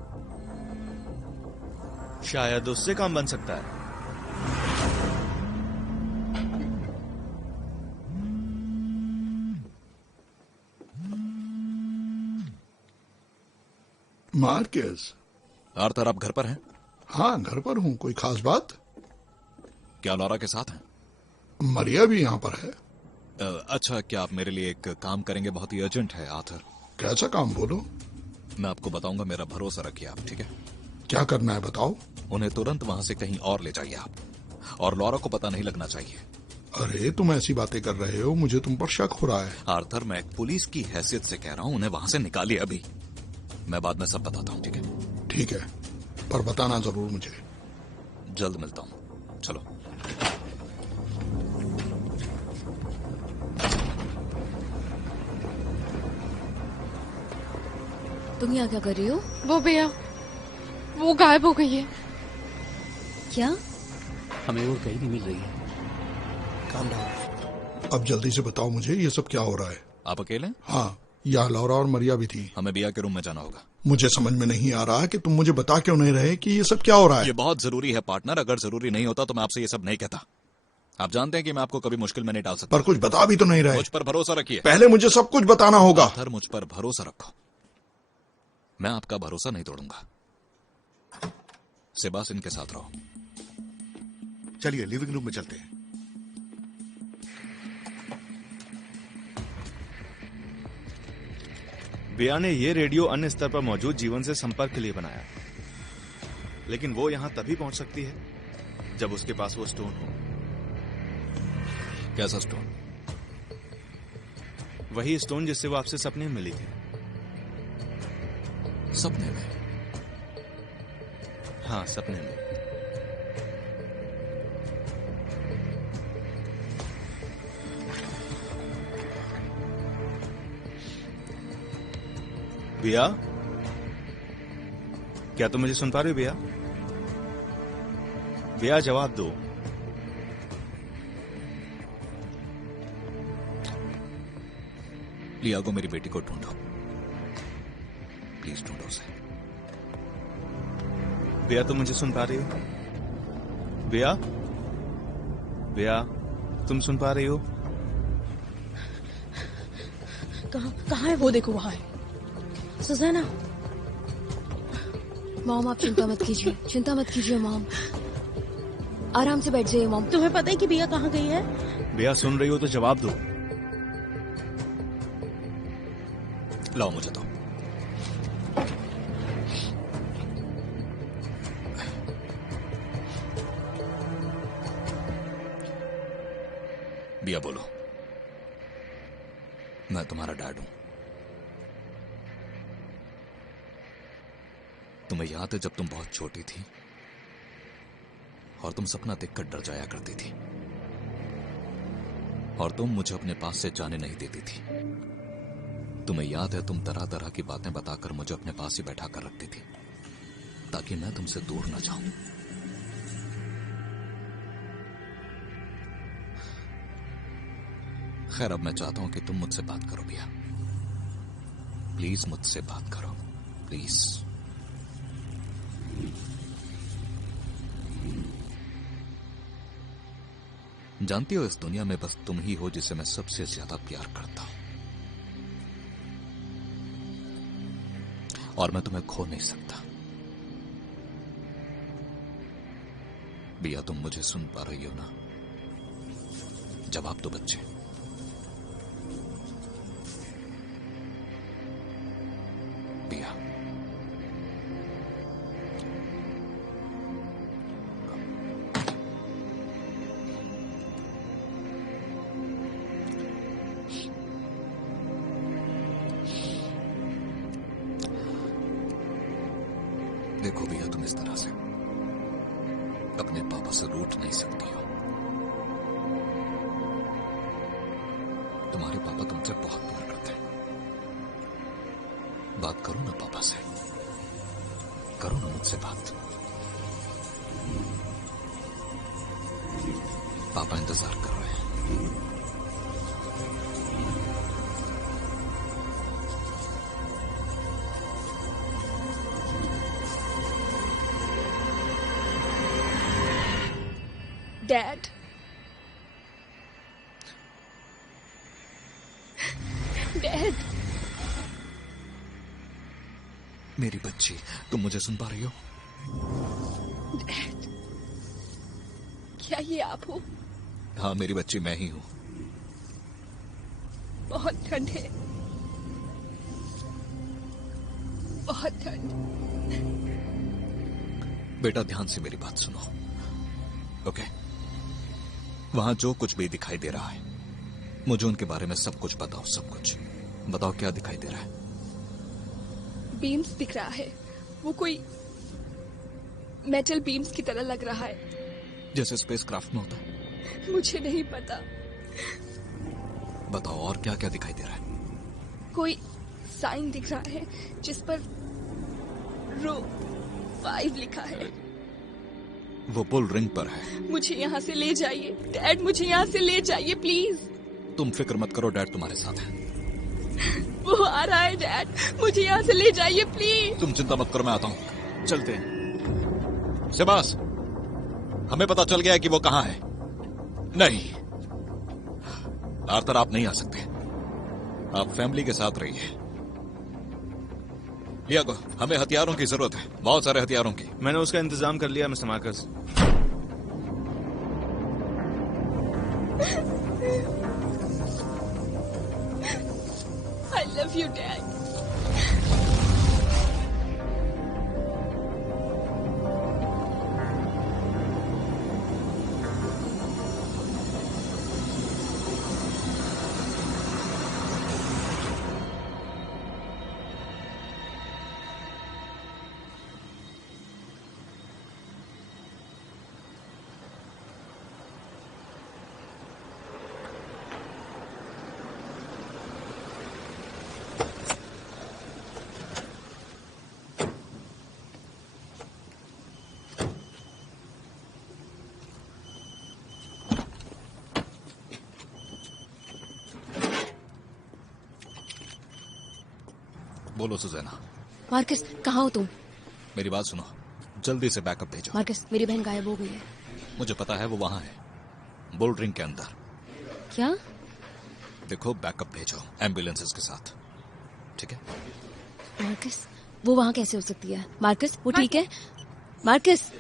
शायद उससे काम बन सकता है। मार्कस। आर्थर, आप घर पर हैं? हाँ, घर पर हूँ। कोई खास बात? क्या लॉरा के साथ हैं? मरिया भी यहाँ पर है। अच्छा, क्या आप मेरे लिए एक काम करेंगे? बहुत ही अर्जेंट है आर्थर। कैसा काम? बोलो। मैं आपको बताऊंगा, मेरा भरोसा रखिए आप, ठीक है? क्या करना है बताओ। उन्हें तुरंत वहां से कहीं और ले जाइए आप, और लॉरा को पता नहीं लगना चाहिए। अरे तुम ऐसी बातें कर रहे हो, मुझे तुम पर शक हो रहा है। आर्थर, मैं एक पुलिस की हैसियत से कह रहा हूँ, उन्हें वहां से निकालिए अभी। मैं बाद में सब बताता हूँ, ठीक है? ठीक है, पर बताना जरूर मुझे। जल्द मिलता हूँ, चलो। तुम यहाँ क्या कर रही हो? वो भैया, वो गायब हो गई है। क्या? हमें वो कहीं नहीं मिल रही है। Calm down. अब जल्दी से बताओ मुझे, ये सब क्या हो रहा है? आप अकेले? हाँ, यहाँ लॉरा और मरिया भी थी। हमें बिया के रूम में जाना होगा। मुझे समझ में नहीं आ रहा कि तुम मुझे बता क्यों नहीं रहे कि ये सब क्या हो रहा है। ये बहुत जरूरी है पार्टनर, अगर जरूरी नहीं होता तो मैं आपसे ये सब नहीं कहता। आप जानते हैं कि मैं आपको कभी मुश्किल में नहीं डाल सकता। पर कुछ बता भी तो नहीं रहे। मुझ पर भरोसा रखिए। पहले मुझे सब कुछ बताना होगा। आर्थर, मुझ पर भरोसा रखो, मैं आपका भरोसा नहीं तोड़ूंगा। सिबास, इनके साथ रहो। चलिए लिविंग रूम में चलते हैं। बिया ने ये रेडियो अन्य स्तर पर मौजूद जीवन से संपर्क के लिए बनाया, लेकिन वो यहां तभी पहुंच सकती है जब उसके पास वो स्टोन हो। कैसा स्टोन? वही स्टोन जिससे वो आपसे सपने में मिली थी। सपने में? हाँ, सपने में। बिया, क्या तुम मुझे सुन पा रहे हो बिया? बिया, जवाब दो। लिया को मेरी बेटी को ढूंढो, प्लीज ढूंढो उसे। बिया, तुम मुझे सुन पा रही हो? बिया, बिया, तुम सुन पा रही हो? कहाँ है वो? देखो वहाँ है सुजाना। मॉम आप चिंता मत कीजिए, चिंता मत कीजिए मॉम, आराम से बैठ जाइए मॉम। तुम्हें पता है कि बिया कहाँ गई है? बिया सुन रही हो तो जवाब दो। लाओ मुझे तो। बिया बोलो, मैं तुम्हारा डैड हूं। तुम्हें याद है जब तुम बहुत छोटी थी और तुम सपना देखकर डर जाया करती थी और तुम मुझे अपने पास से जाने नहीं देती थी? तुम्हें याद है तुम तरह तरह की बातें बताकर मुझे अपने पास ही बैठा कर रखती थी ताकि मैं तुमसे दूर न जाऊं। खैर, अब मैं चाहता हूं कि तुम मुझसे बात करो बिया। प्लीज मुझसे बात करो, प्लीज। जानती हो, इस दुनिया में बस तुम ही हो जिसे मैं सबसे ज्यादा प्यार करता हूं और मैं तुम्हें खो नहीं सकता। बिया, तुम मुझे सुन पा रही हो ना? जवाब दो बच्चे। बिया, देखो बिया, तुम इस तरह से अपने पापा से रूठ नहीं सकती हो। तुम्हारे पापा तुमसे बहुत प्यार करते हैं। बात करो ना पापा से, करो ना मुझसे बात। पापा इंतजार कर रहे हैं। डैड, डैड, मेरी बच्ची, तुम मुझे सुन पा रही हो? डैड, क्या ये आप हो? हाँ मेरी बच्ची, मैं ही हूं। बहुत ठंड है, बहुत ठंड। बेटा ध्यान से मेरी बात सुनो, ओके? वहां जो कुछ भी दिखाई दे रहा है, मुझे उनके बारे में सब कुछ बताओ, सब कुछ बताओ। क्या दिखाई दे रहा है? बीम्स दिख रहा है, वो कोई मेटल बीम्स की तरह लग रहा है, जैसे स्पेसक्राफ्ट में होता है। मुझे नहीं पता। बताओ और क्या क्या दिखाई दे रहा है? कोई साइन दिख रहा है जिस पर रो 5 लिखा है। वो पुल रिंग पर है। मुझे यहाँ से ले जाइए डैड, मुझे यहाँ से ले जाइए प्लीज। तुम फिक्र मत करो, डैड तुम्हारे साथ है। वो आ रहा है डैड, मुझे यहाँ से ले जाइए प्लीज। तुम चिंता मत करो, मैं आता हूँ। चलते हैं। सेबास, हमें पता चल गया है कि वो कहाँ है। नहीं आर्थर, आप नहीं आ सकते। आप फैमिली के साथ रहिए। लियागो, हमें हथियारों की जरूरत है, बहुत सारे हथियारों की। मैंने उसका इंतजाम कर लिया mister Marcus. I love you, Dad. बोलो सुजैना। मार्कस, कहाँ हो तुम? मेरी बात सुनो, जल्दी से बैकअप भेजो। मार्कस, मेरी बहन गायब हो गई है। मुझे पता है वो वहां है, बुल रिंग के अंदर। क्या? देखो, बैकअप भेजो एम्बुलेंसेस के साथ, ठीक है? मार्कस, वो वहां कैसे हो सकती है? मार्कस, वो ठीक है? मार्कस,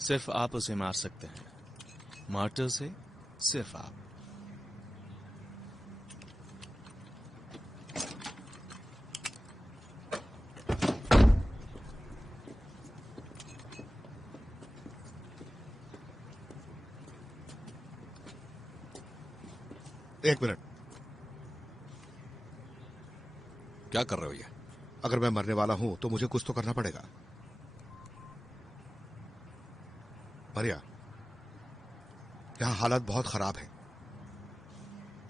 सिर्फ आप उसे मार सकते हैं, मार्टर से सिर्फ आप। एक मिनट। क्या कर रहे हो ये? अगर मैं मरने वाला हूं तो मुझे कुछ तो करना पड़ेगा। मरिया, यहां हालत बहुत खराब है।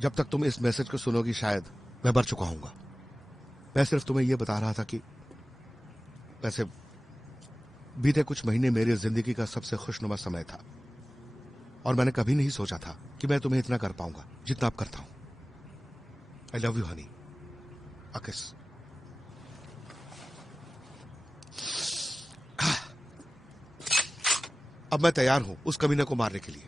जब तक तुम इस मैसेज को सुनोगी शायद मैं मर चुका हूंगा। मैं सिर्फ तुम्हें यह बता रहा था कि वैसे बीते कुछ महीने मेरी जिंदगी का सबसे खुशनुमा समय था, और मैंने कभी नहीं सोचा था कि मैं तुम्हें इतना कर पाऊंगा जितना अब करता हूं। I love you honey. A kiss. अब मैं तैयार हूं उस कमीने को मारने के लिए।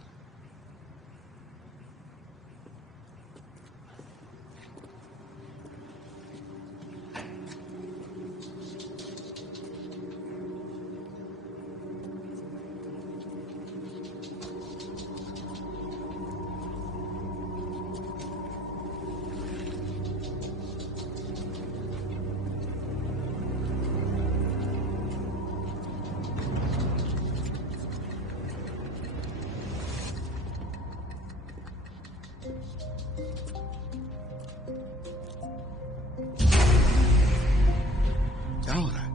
क्या हो रहा है?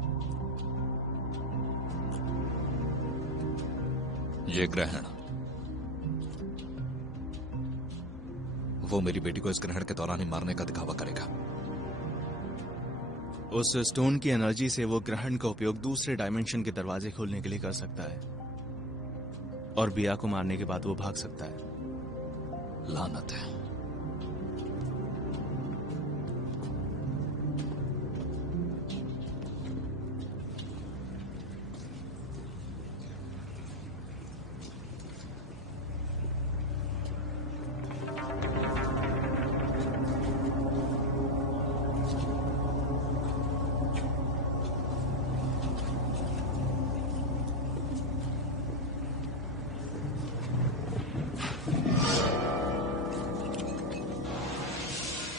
ये ग्रहण, वो मेरी बेटी को इस ग्रहण के दौरान ही मारने का दिखावा करेगा। उस स्टोन की एनर्जी से वो ग्रहण का उपयोग दूसरे डायमेंशन के दरवाजे खोलने के लिए कर सकता है, और बिया को मारने के बाद वो भाग सकता है। लानत है।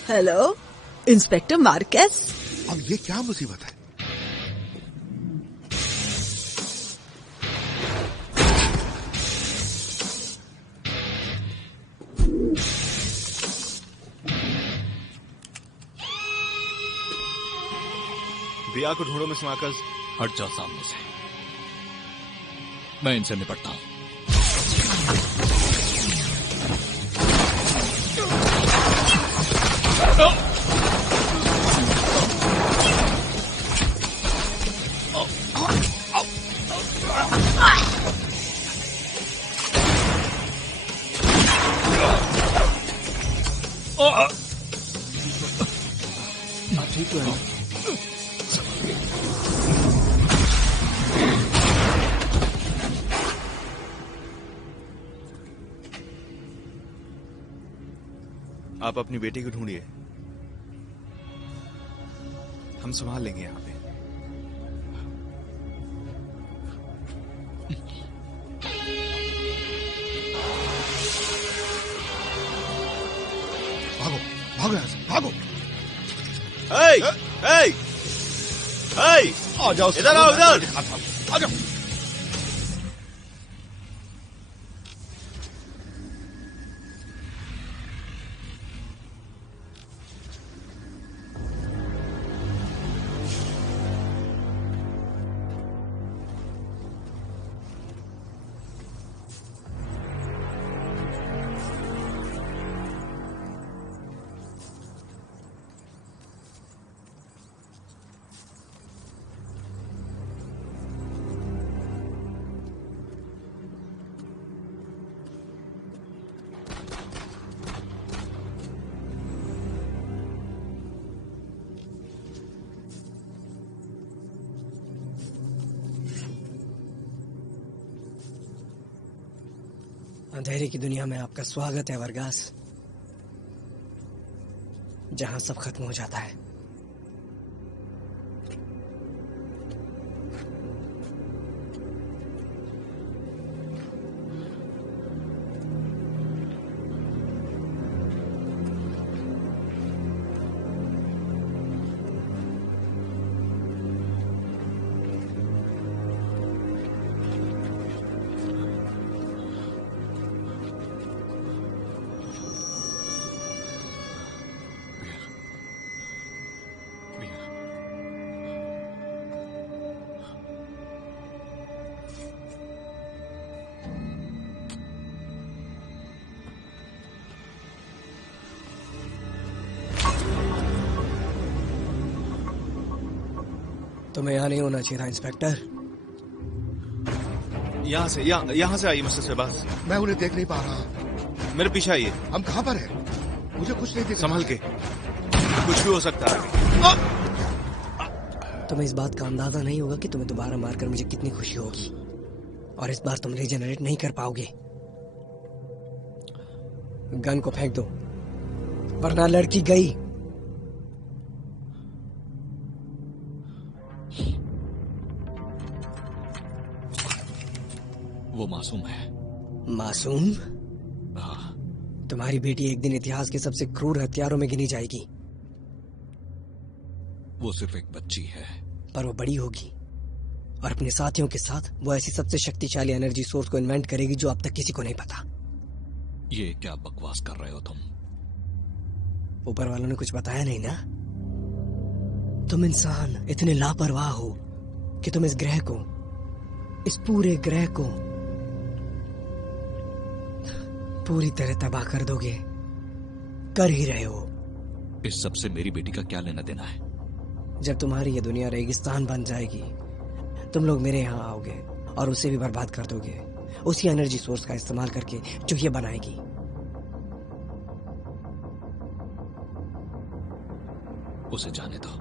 Hello inspector Marquez. अब ये क्या मुसीबत है? बिया को ढूंढो मिस मार्कस। हट जाओ सामने से, मैं इनसे निपटता हूं। ठीक है। आप अपनी बेटी को ढूंढिए, हम संभाल लेंगे यहाँ पे। भागो भागो यहाँ से, भागो। आ जाओ, इधर आओ, इधर आ जाओ। अंधेरे की दुनिया में आपका स्वागत है वर्गास, जहां सब खत्म हो जाता है। तुम्हें यहाँ नहीं होना चाहिए था इंस्पेक्टर। यहाँ से आइए मिस्टर शहबाज। मैं उन्हें देख नहीं पा रहा। मेरे पीछे आइए। हम कहाँ पर हैं? मुझे कुछ नहीं दिख रहा। संभल के, कुछ भी हो सकता है। तुम्हें इस बात का अंदाजा नहीं होगा कि तुम्हें दोबारा मारकर मुझे कितनी खुशी होगी, और इस बार तुम रीजनरेट नहीं कर पाओगे। गन को फेंक दो, वरना लड़की गई। वो मासूम है। मासूम? तुम्हारी बेटी एक दिन इतिहास के सबसे क्रूर हत्यारों में गिनी जाएगी। वो सिर्फ एक बच्ची है, पर वो बड़ी होगी, और अपने साथियों के साथ वो ऐसी सबसे शक्तिशाली एनर्जी सोर्स को इन्वेंट करेगी जो अब तक किसी को नहीं पता। ये क्या बकवास कर रहे हो तुम? ऊपर वालों ने कुछ बताया नहीं ना? तुम इंसान इतने लापरवाह हो कि तुम इस ग्रह को, इस पूरे ग्रह को पूरी तरह तबाह कर दोगे। कर ही रहे हो। इस सब से मेरी बेटी का क्या लेना देना है? जब तुम्हारी ये दुनिया रेगिस्तान बन जाएगी, तुम लोग मेरे यहाँ आओगे और उसे भी बर्बाद कर दोगे, उसी एनर्जी सोर्स का इस्तेमाल करके जो ये बनाएगी। उसे जाने दो।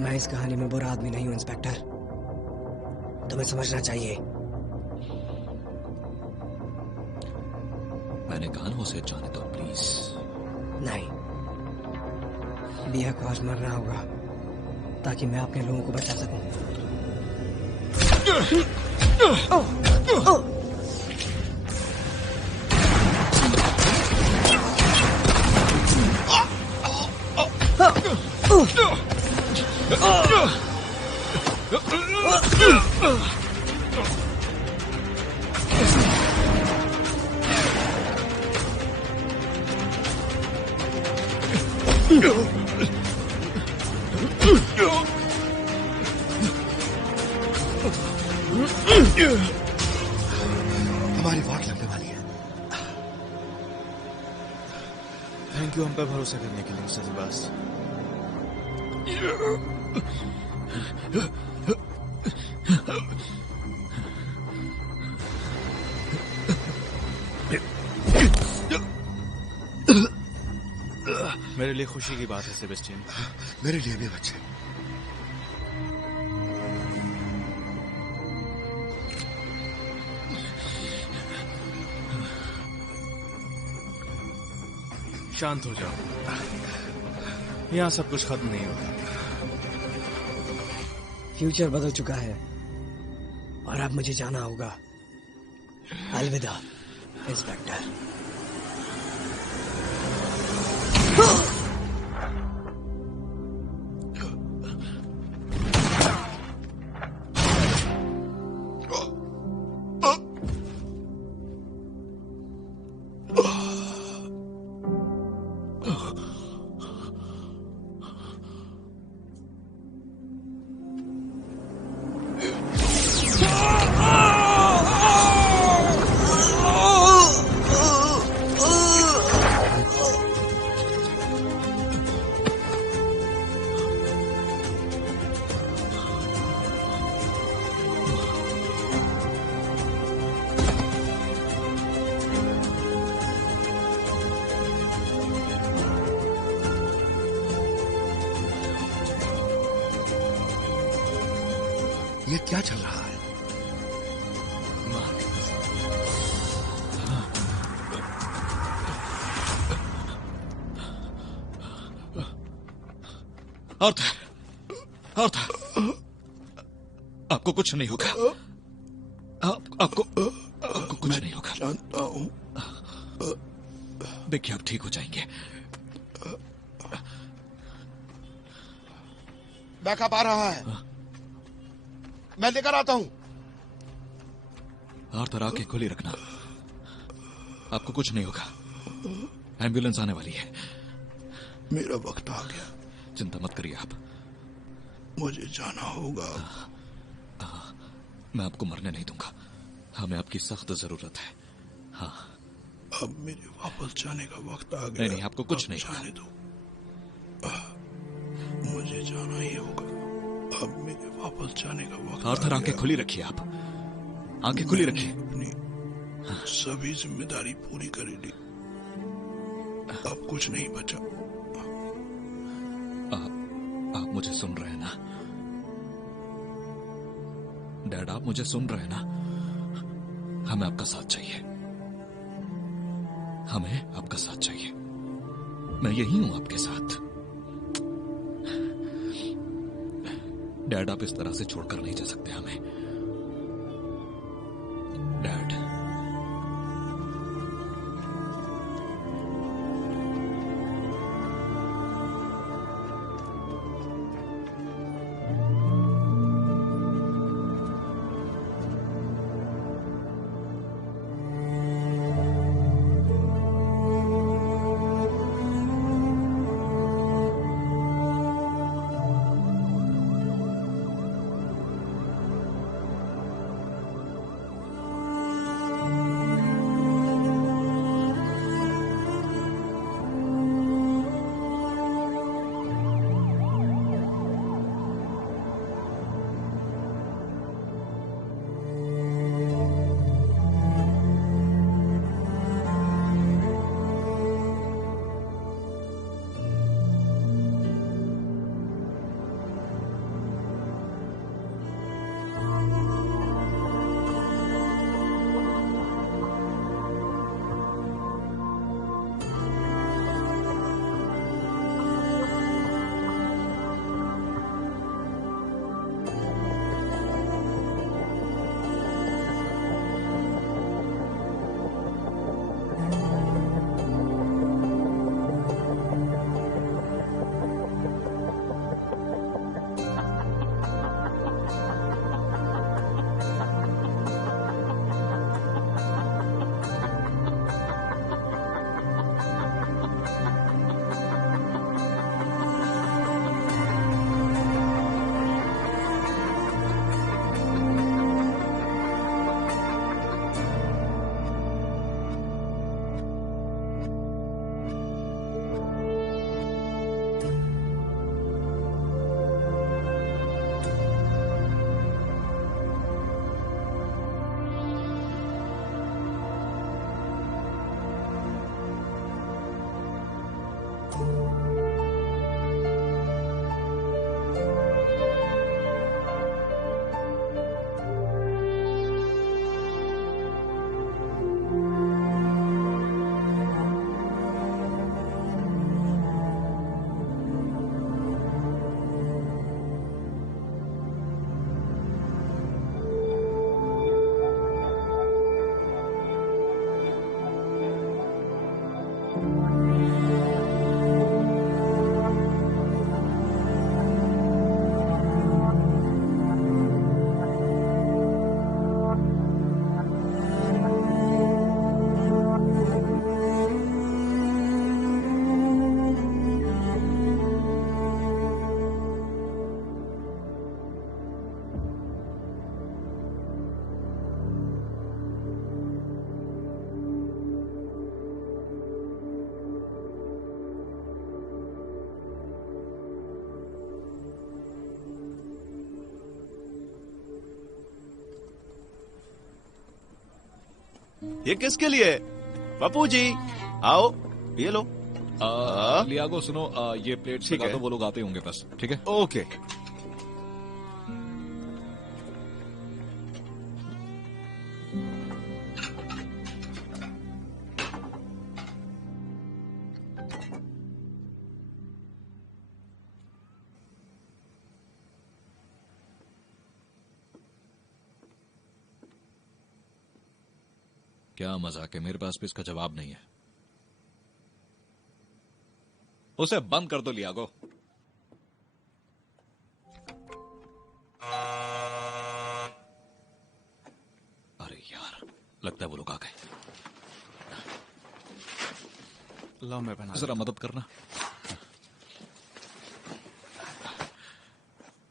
मैं इस कहानी में बुरा आदमी नहीं हूं इंस्पेक्टर, तुम्हें समझना चाहिए। मैंने कहा ना उसे जाने दो प्लीज। नहीं, बिया को आज मरना होगा ताकि मैं अपने लोगों को बचा सकूं। हमारी वाट लगने वाली है। थैंक यू हम पे भरोसा करने के लिए मिस्टर शहबाज। मेरे लिए खुशी की बात है सेबेस्टियन। मेरे लिए भी बच्चे। शांत हो जाओ, यहाँ सब कुछ खत्म नहीं होगा। फ्यूचर बदल चुका है और अब मुझे जाना होगा। अलविदा इंस्पेक्टर। ये क्या चल रहा है? आर्थर, आर्थर, आपको कुछ नहीं होगा। आपको कुछ नहीं होगा। जानता हूं। देखिए आप ठीक हो जाएंगे। बैकअप आ रहा है, मैं लेकर आता हूं। आर्थर आंखें खुली रखना, आपको कुछ नहीं होगा। एम्बुलेंस आने वाली है। मेरा वक्त आ गया, चिंता मत करिए आप। मुझे जाना होगा। मैं आपको मरने नहीं दूंगा, हमें आपकी सख्त जरूरत है। हाँ, अब मेरे वापस जाने का वक्त आ गया। नहीं नहीं, आपको कुछ नहीं जाने दो, मुझे जाना ही होगा। अब मेरे वापस जाने का वक्त। आर्थर आंखें खुली रखिए, आप आंखें खुली रखिए। अपनी सभी जिम्मेदारी पूरी कर ली, अब कुछ नहीं बचा। आप मुझे सुन रहे हैं ना डैड? आप मुझे सुन रहे हैं ना? हमें आपका साथ चाहिए, हमें आपका साथ चाहिए। मैं यही हूं आपके साथ। डैड आप इस तरह से छोड़कर नहीं जा सकते हमें। डैड, ये किसके लिए है? पप्पू जी आओ, ये लो। लियागो सुनो, ये प्लेट ठीक लगा है। दो, वो लोग आते होंगे बस। ठीक है, ओके। क्या मजाक है, मेरे पास भी इसका जवाब नहीं है। उसे बंद कर दो लियागो। अरे यार, लगता है वो लोग आ गए। लो मैं बना जरा मदद करना।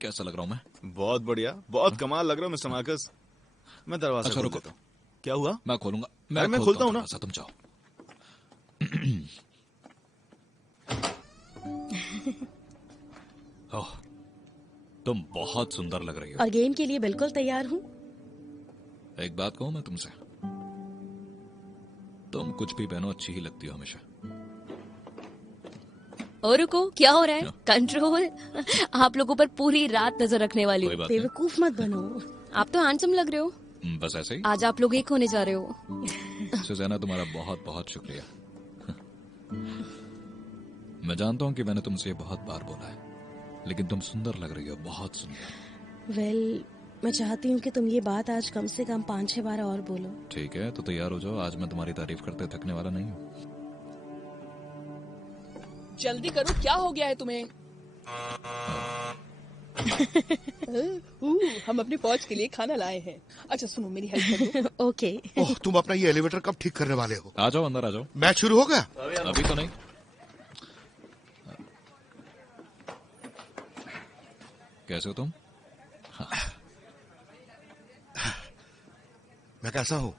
कैसा लग रहा हूं मैं? बहुत बढ़िया, बहुत कमाल लग रहा हूँ मिस्टर मार्कस। मैं दरवाजा अच्छा खोल रुको। देता हूँ। क्या हुआ? मैं खोलूंगा। मैं खोलता हूँ ना। दरवाजा, तुम जाओ। ओह, तुम बहुत सुंदर लग रही हो। और गेम के लिए बिल्कुल तैयार हूँ। एक बात कहूं मैं तुमसे, तुम कुछ भी पहनो अच्छी ही लगती हो हमेशा। और रुको, क्या हो रहा है? कंट्रोल। आप लोगों पर पूरी रात नजर रखने वाली कोई हूँ। बात नहीं। बेवकूफ मत बनो। आप तो हैंडसम लग रहे हो। बस ऐसे ही। आज आप लोग एक होने जा रहे हो। सुजैना, तुम्हारा बहुत बहुत शुक्रिया। मैं जानता हूं कि मैंने तुमसे ये बहुत बार बोला है, लेकिन तुम सुंदर लग रही हो, बहुत सुंदर। वेल, मैं चाहती हूँ कि तुम ये बात आज कम से कम 5-6 बार और बोलो। ठीक है, तो तैयार हो जाओ। आज मैं तुम्हारी तारीफ करते थकने वाला नहीं हूँ। जल्दी करो, क्या हो गया है तुम्हें? हम अपनी फौज के लिए खाना लाए हैं। अच्छा सुनो, मेरी हेल्प करो। ओके। ओह, तुम अपना ये एलिवेटर कब ठीक करने वाले हो? आ जाओ, अंदर आ जाओ। मैच शुरू हो गया? अभी तो नहीं। कैसे हो तुम? हाँ। मैं कैसा हूँ?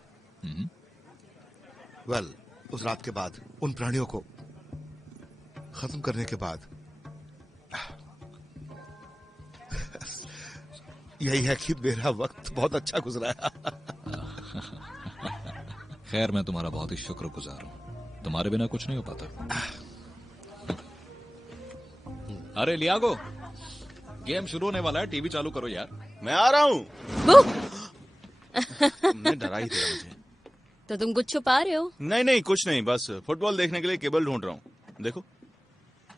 वेल, उस रात के बाद, उन प्राणियों को खत्म करने के बाद, यही है कि मेरा वक्त बहुत अच्छा गुजरा है। खैर, मैं तुम्हारा बहुत ही शुक्रगुजार हूँ। तुम्हारे बिना कुछ नहीं हो पाता। अरे लियागो, गेम शुरू होने वाला है, टीवी चालू करो यार। मैं आ रहा हूँ। तुमने डरा ही दिया मुझे। तो तुम कुछ छुपा रहे हो? नहीं नहीं, कुछ नहीं, बस फुटबॉल देखने के लिए केबल ढूंढ रहा हूँ। देखो।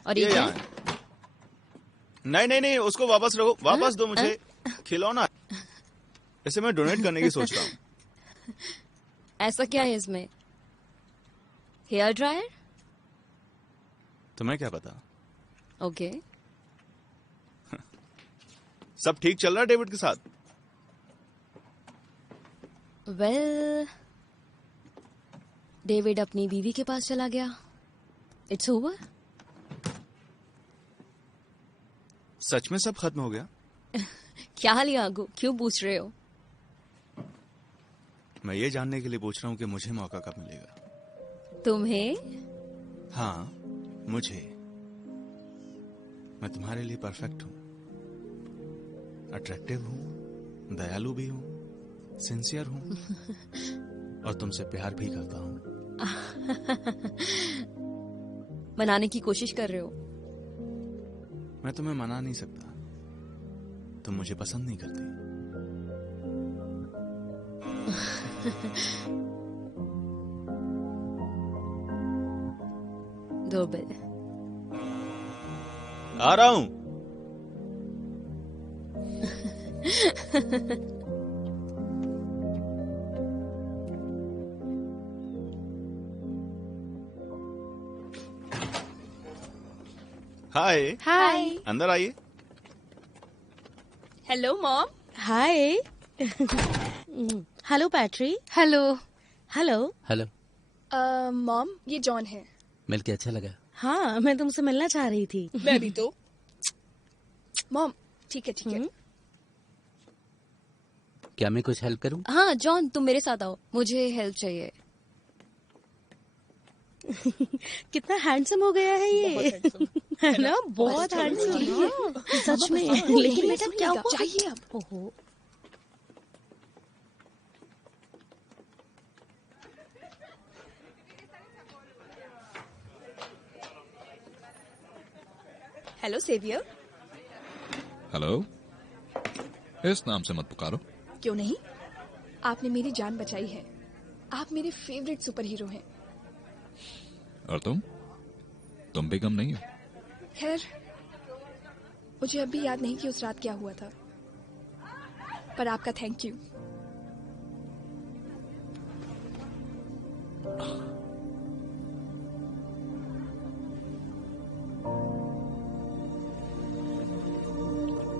और ये यहाँ है। नहीं नहीं नहीं, उसको वापस रखो, वापस दो मुझे। खिलौना, इसे मैं डोनेट करने की सोच रहा हूँ। ऐसा क्या है इसमें? Hair dryer? तुम्हें क्या पता? ओके। सब ठीक चल रहा है डेविड के साथ? वेल, डेविड अपनी बीवी के पास चला गया। It's over. सच में सब खत्म हो गया? क्या लियागो, क्यों पूछ रहे हो? मैं ये जानने के लिए पूछ रहा हूँ कि मुझे मौका कब मिलेगा। तुम्हें? हाँ, मुझे। मैं तुम्हारे लिए परफेक्ट हूँ। अट्रैक्टिव हूँ, दयालु भी हूँ, सिंसियर हूँ और तुमसे प्यार भी करता हूँ। मनाने की कोशिश कर रहे हो? मैं तुम्हें मना नहीं सकता, तुम मुझे पसंद नहीं करती। दो बिल। आ रहा हूं। हाय। हाय। अंदर आइए। Hello mom. हाय। हेलो पैट्री। हेलो। हेलो। हेलो। मॉम, ये जॉन है। मिल के अच्छा लगा। हाँ, मैं तुमसे मिलना चाह रही थी। मैं भी तो। मॉम, ठीक है ठीक है। क्या मैं कुछ हेल्प करूं? हाँ जॉन, तुम मेरे साथ आओ, मुझे हेल्प चाहिए। कितना हैंडसम हो गया है ये, है ना? बहुत हैंडसम सच में। लेकिन बेटा क्या हुआ? चाहिए अब। ओहो। Hello saviour. हेलो। इस नाम से मत पुकारो। क्यों नहीं? आपने मेरी जान बचाई है। आप मेरे फेवरेट सुपर हीरो हैं। और तुम भी कम नहीं हो। खैर, मुझे अब भी याद नहीं कि उस रात क्या हुआ था, पर आपका थैंक यू।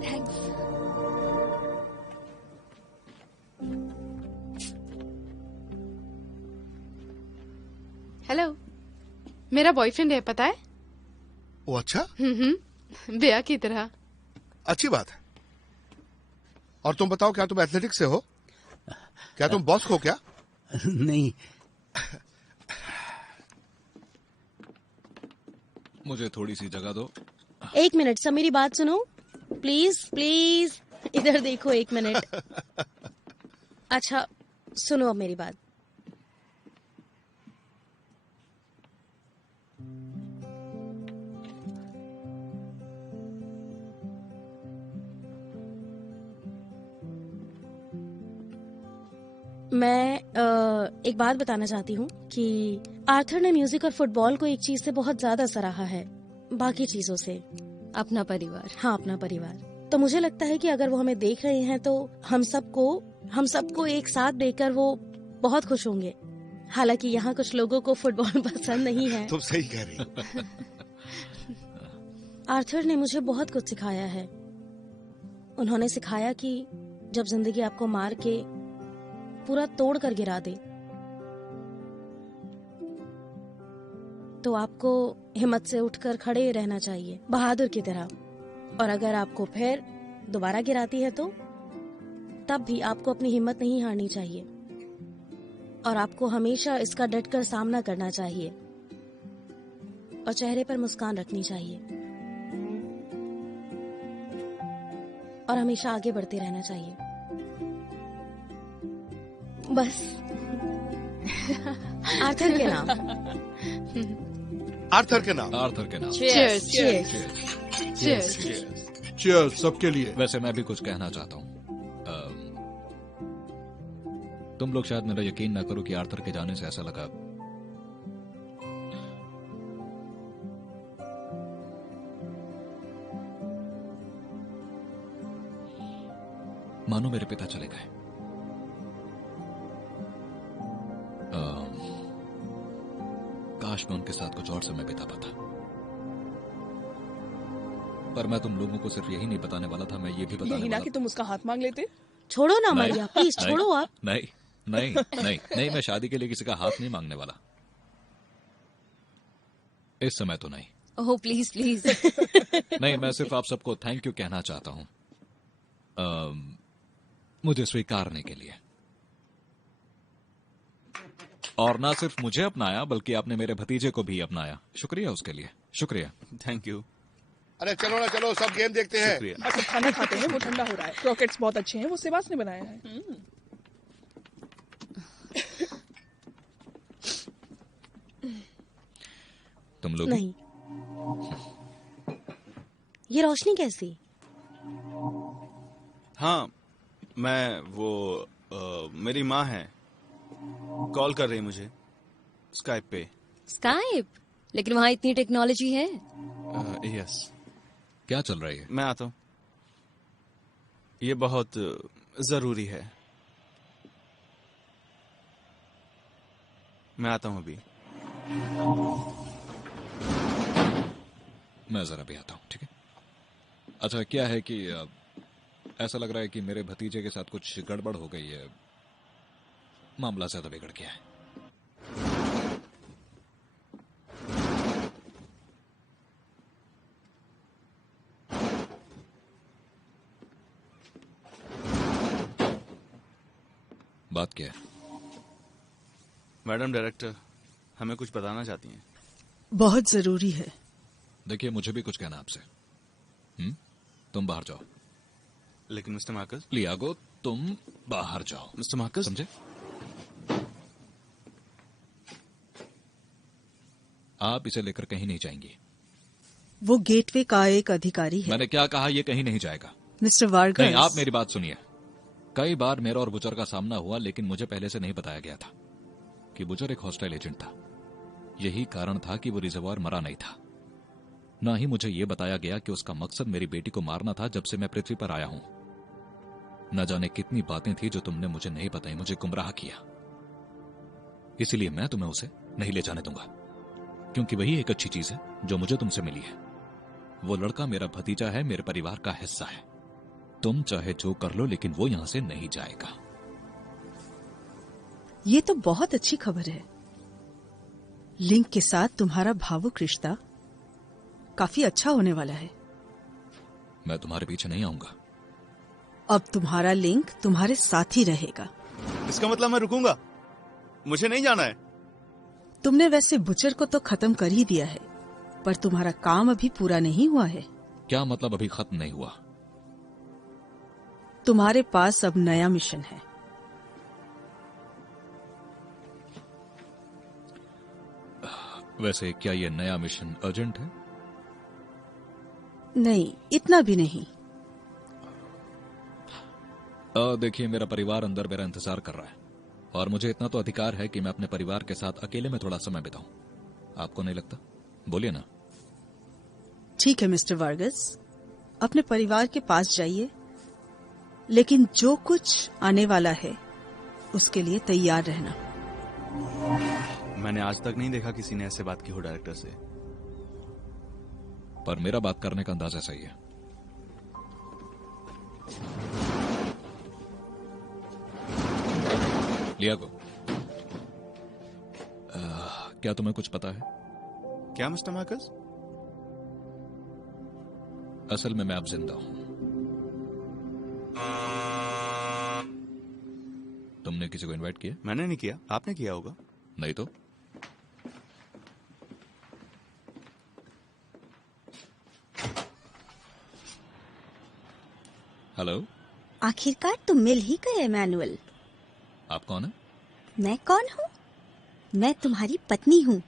थैंक्स। हेलो, मेरा बॉयफ्रेंड है, पता है? वो अच्छा, बेया की तरह। अच्छी बात है। और तुम बताओ, क्या तुम एथलेटिक्स से हो? क्या तुम बॉस हो क्या? नहीं। मुझे थोड़ी सी जगह दो। एक मिनट, सब मेरी बात सुनो प्लीज प्लीज। इधर देखो, एक मिनट। अच्छा सुनो अब मेरी बात। मैं एक बात बताना चाहती हूँ कि आर्थर ने म्यूजिक और फुटबॉल को एक चीज से बहुत ज्यादा सराहा है बाकी चीजों से। अपना परिवार। हाँ, अपना परिवार। तो मुझे लगता है कि अगर वो हमें देख रहे हैं तो हम सबको एक साथ देखकर वो बहुत खुश होंगे। हालांकि यहाँ कुछ लोगों को फुटबॉल पसंद नहीं है। तुम सही कह रही हो। आर्थर ने मुझे बहुत कुछ सिखाया है। उन्होंने सिखाया कि जब जिंदगी आपको मार के पूरा तोड़ कर गिरा दे तो आपको हिम्मत से उठकर खड़े रहना चाहिए, बहादुर की तरह। और अगर आपको फिर दोबारा गिराती है तो तब भी आपको अपनी हिम्मत नहीं हारनी चाहिए और आपको हमेशा इसका डटकर सामना करना चाहिए और चेहरे पर मुस्कान रखनी चाहिए और हमेशा आगे बढ़ते रहना चाहिए। बस। आर्थर के नाम। आर्थर के नाम। आर्थर के नाम। Cheers, cheers, cheers, Cheers सबके लिए। वैसे मैं भी कुछ कहना चाहता हूँ। तुम लोग शायद मेरा यकीन ना करो कि आर्थर के जाने से ऐसा लगा मानो मेरे पिता चले गए। काश मैं उनके साथ कुछ और समय बिता पाता। पर मैं तुम लोगों को सिर्फ यही नहीं बताने वाला था, मैं ये भी बताने यही ना वाला कि तुम उसका हाथ मांग लेते। छोड़ो ना नहीं, मरिया, प्लीज नहीं, छोड़ो आप। नहीं नहीं नहीं नहीं, मैं शादी के लिए किसी का हाथ नहीं मांगने वाला, इस समय तो नहीं। Oh please please. नहीं, मैं सिर्फ आप सबको थैंक यू कहना चाहता हूं मुझे स्वीकारने के लिए। और ना सिर्फ मुझे अपनाया बल्कि आपने मेरे भतीजे को भी अपनाया। शुक्रिया उसके लिए, शुक्रिया। Thank you. अरे चलो ना, चलो सब गेम देखते हैं। अच्छा खाना खाते हैं, वो ठंडा हो रहा है। क्रॉकेट्स बहुत अच्छे हैं, वो सेवास ने बनाया है। तुम लोग नहीं, ये रोशनी कैसी? हाँ, मैं वो मेरी माँ है, कॉल कर रही है मुझे स्काइप पे। स्काइप? लेकिन वहाँ इतनी टेक्नोलॉजी है। यस। क्या चल रही है? मैं आता हूँ, ये बहुत जरूरी है। मैं आता हूँ अभी। मैं जरा भी आता हूँ, ठीक है? अच्छा, क्या है कि ऐसा लग रहा है कि मेरे भतीजे के साथ कुछ गड़बड़ हो गई है, मामला ज्यादा बिगड़ गया है। बात क्या है? मैडम डायरेक्टर हमें कुछ बताना चाहती हैं। बहुत जरूरी है। देखिए, मुझे भी कुछ कहना आपसे। तुम बाहर जाओ। लेकिन मिस्टर मार्कस। लियागो, तुम बाहर जाओ। मिस्टर मार्कस, समझे? आप इसे लेकर कहीं नहीं जाएंगी। वो गेटवे का एक अधिकारी है। मैंने क्या कहा? ये कहीं नहीं जाएगा। मिस्टर वार्गस। नहीं, आप मेरी बात सुनिए। कई बार मेरा और बुचर का सामना हुआ, लेकिन मुझे पहले से नहीं बताया गया था कि बुचर एक हॉस्टाइल एजेंट था। यही कारण था कि वो रिजर्वायर मरा नहीं था। ना ही मुझे यह बताया गया कि उसका मकसद मेरी बेटी को मारना था जब से मैं पृथ्वी पर आया हूं। न जाने कितनी बातें थी जो तुमने मुझे नहीं बताई, मुझे गुमराह किया। इसीलिए मैं तुम्हें उसे नहीं ले जाने दूंगा, क्योंकि वही एक अच्छी चीज है जो मुझे तुमसे मिली है। वो लड़का मेरा भतीजा है, मेरे परिवार का हिस्सा है। तुम चाहे जो कर लो, लेकिन वो यहां से नहीं जाएगा। ये तो बहुत अच्छी खबर है। लिंक के साथ तुम्हारा भावुक रिश्ता काफी अच्छा होने वाला है। मैं तुम्हारे पीछे नहीं आऊंगा। अब तुम्हारा लिंक तुम्हारे साथ ही रहेगा। इसका मतलब मैं रुकूंगा? मुझे नहीं जाना है। तुमने वैसे बुचर को तो खत्म कर ही दिया है, पर तुम्हारा काम अभी पूरा नहीं हुआ है। क्या मतलब अभी खत्म नहीं हुआ? तुम्हारे पास अब नया मिशन है। वैसे क्या ये नया मिशन अर्जेंट है? नहीं, इतना भी नहीं। देखिए, मेरा परिवार अंदर मेरा इंतजार कर रहा है, और मुझे इतना तो अधिकार है कि मैं अपने परिवार के साथ अकेले में थोड़ा समय बिताऊं। आपको नहीं लगता? बोलिए ना। ठीक है मिस्टर वार्गस, अपने परिवार के पास जाइए, लेकिन जो कुछ आने वाला है उसके लिए तैयार रहना। मैंने आज तक नहीं देखा किसी ने ऐसे बात की हो डायरेक्टर से। पर मेरा बात करने का अंदाजा सही है। लियागो, क्या तुम्हें कुछ पता है? क्या मिस्टर मार्कस? असल में मैं अब जिंदा हूं। तुमने किसी को इनवाइट किया? मैंने नहीं किया, आपने किया होगा। नहीं तो? हेलो। आखिरकार तुम मिल ही गए मैनुअल। आप कौन है? मैं कौन हूँ? मैं तुम्हारी पत्नी हूँ।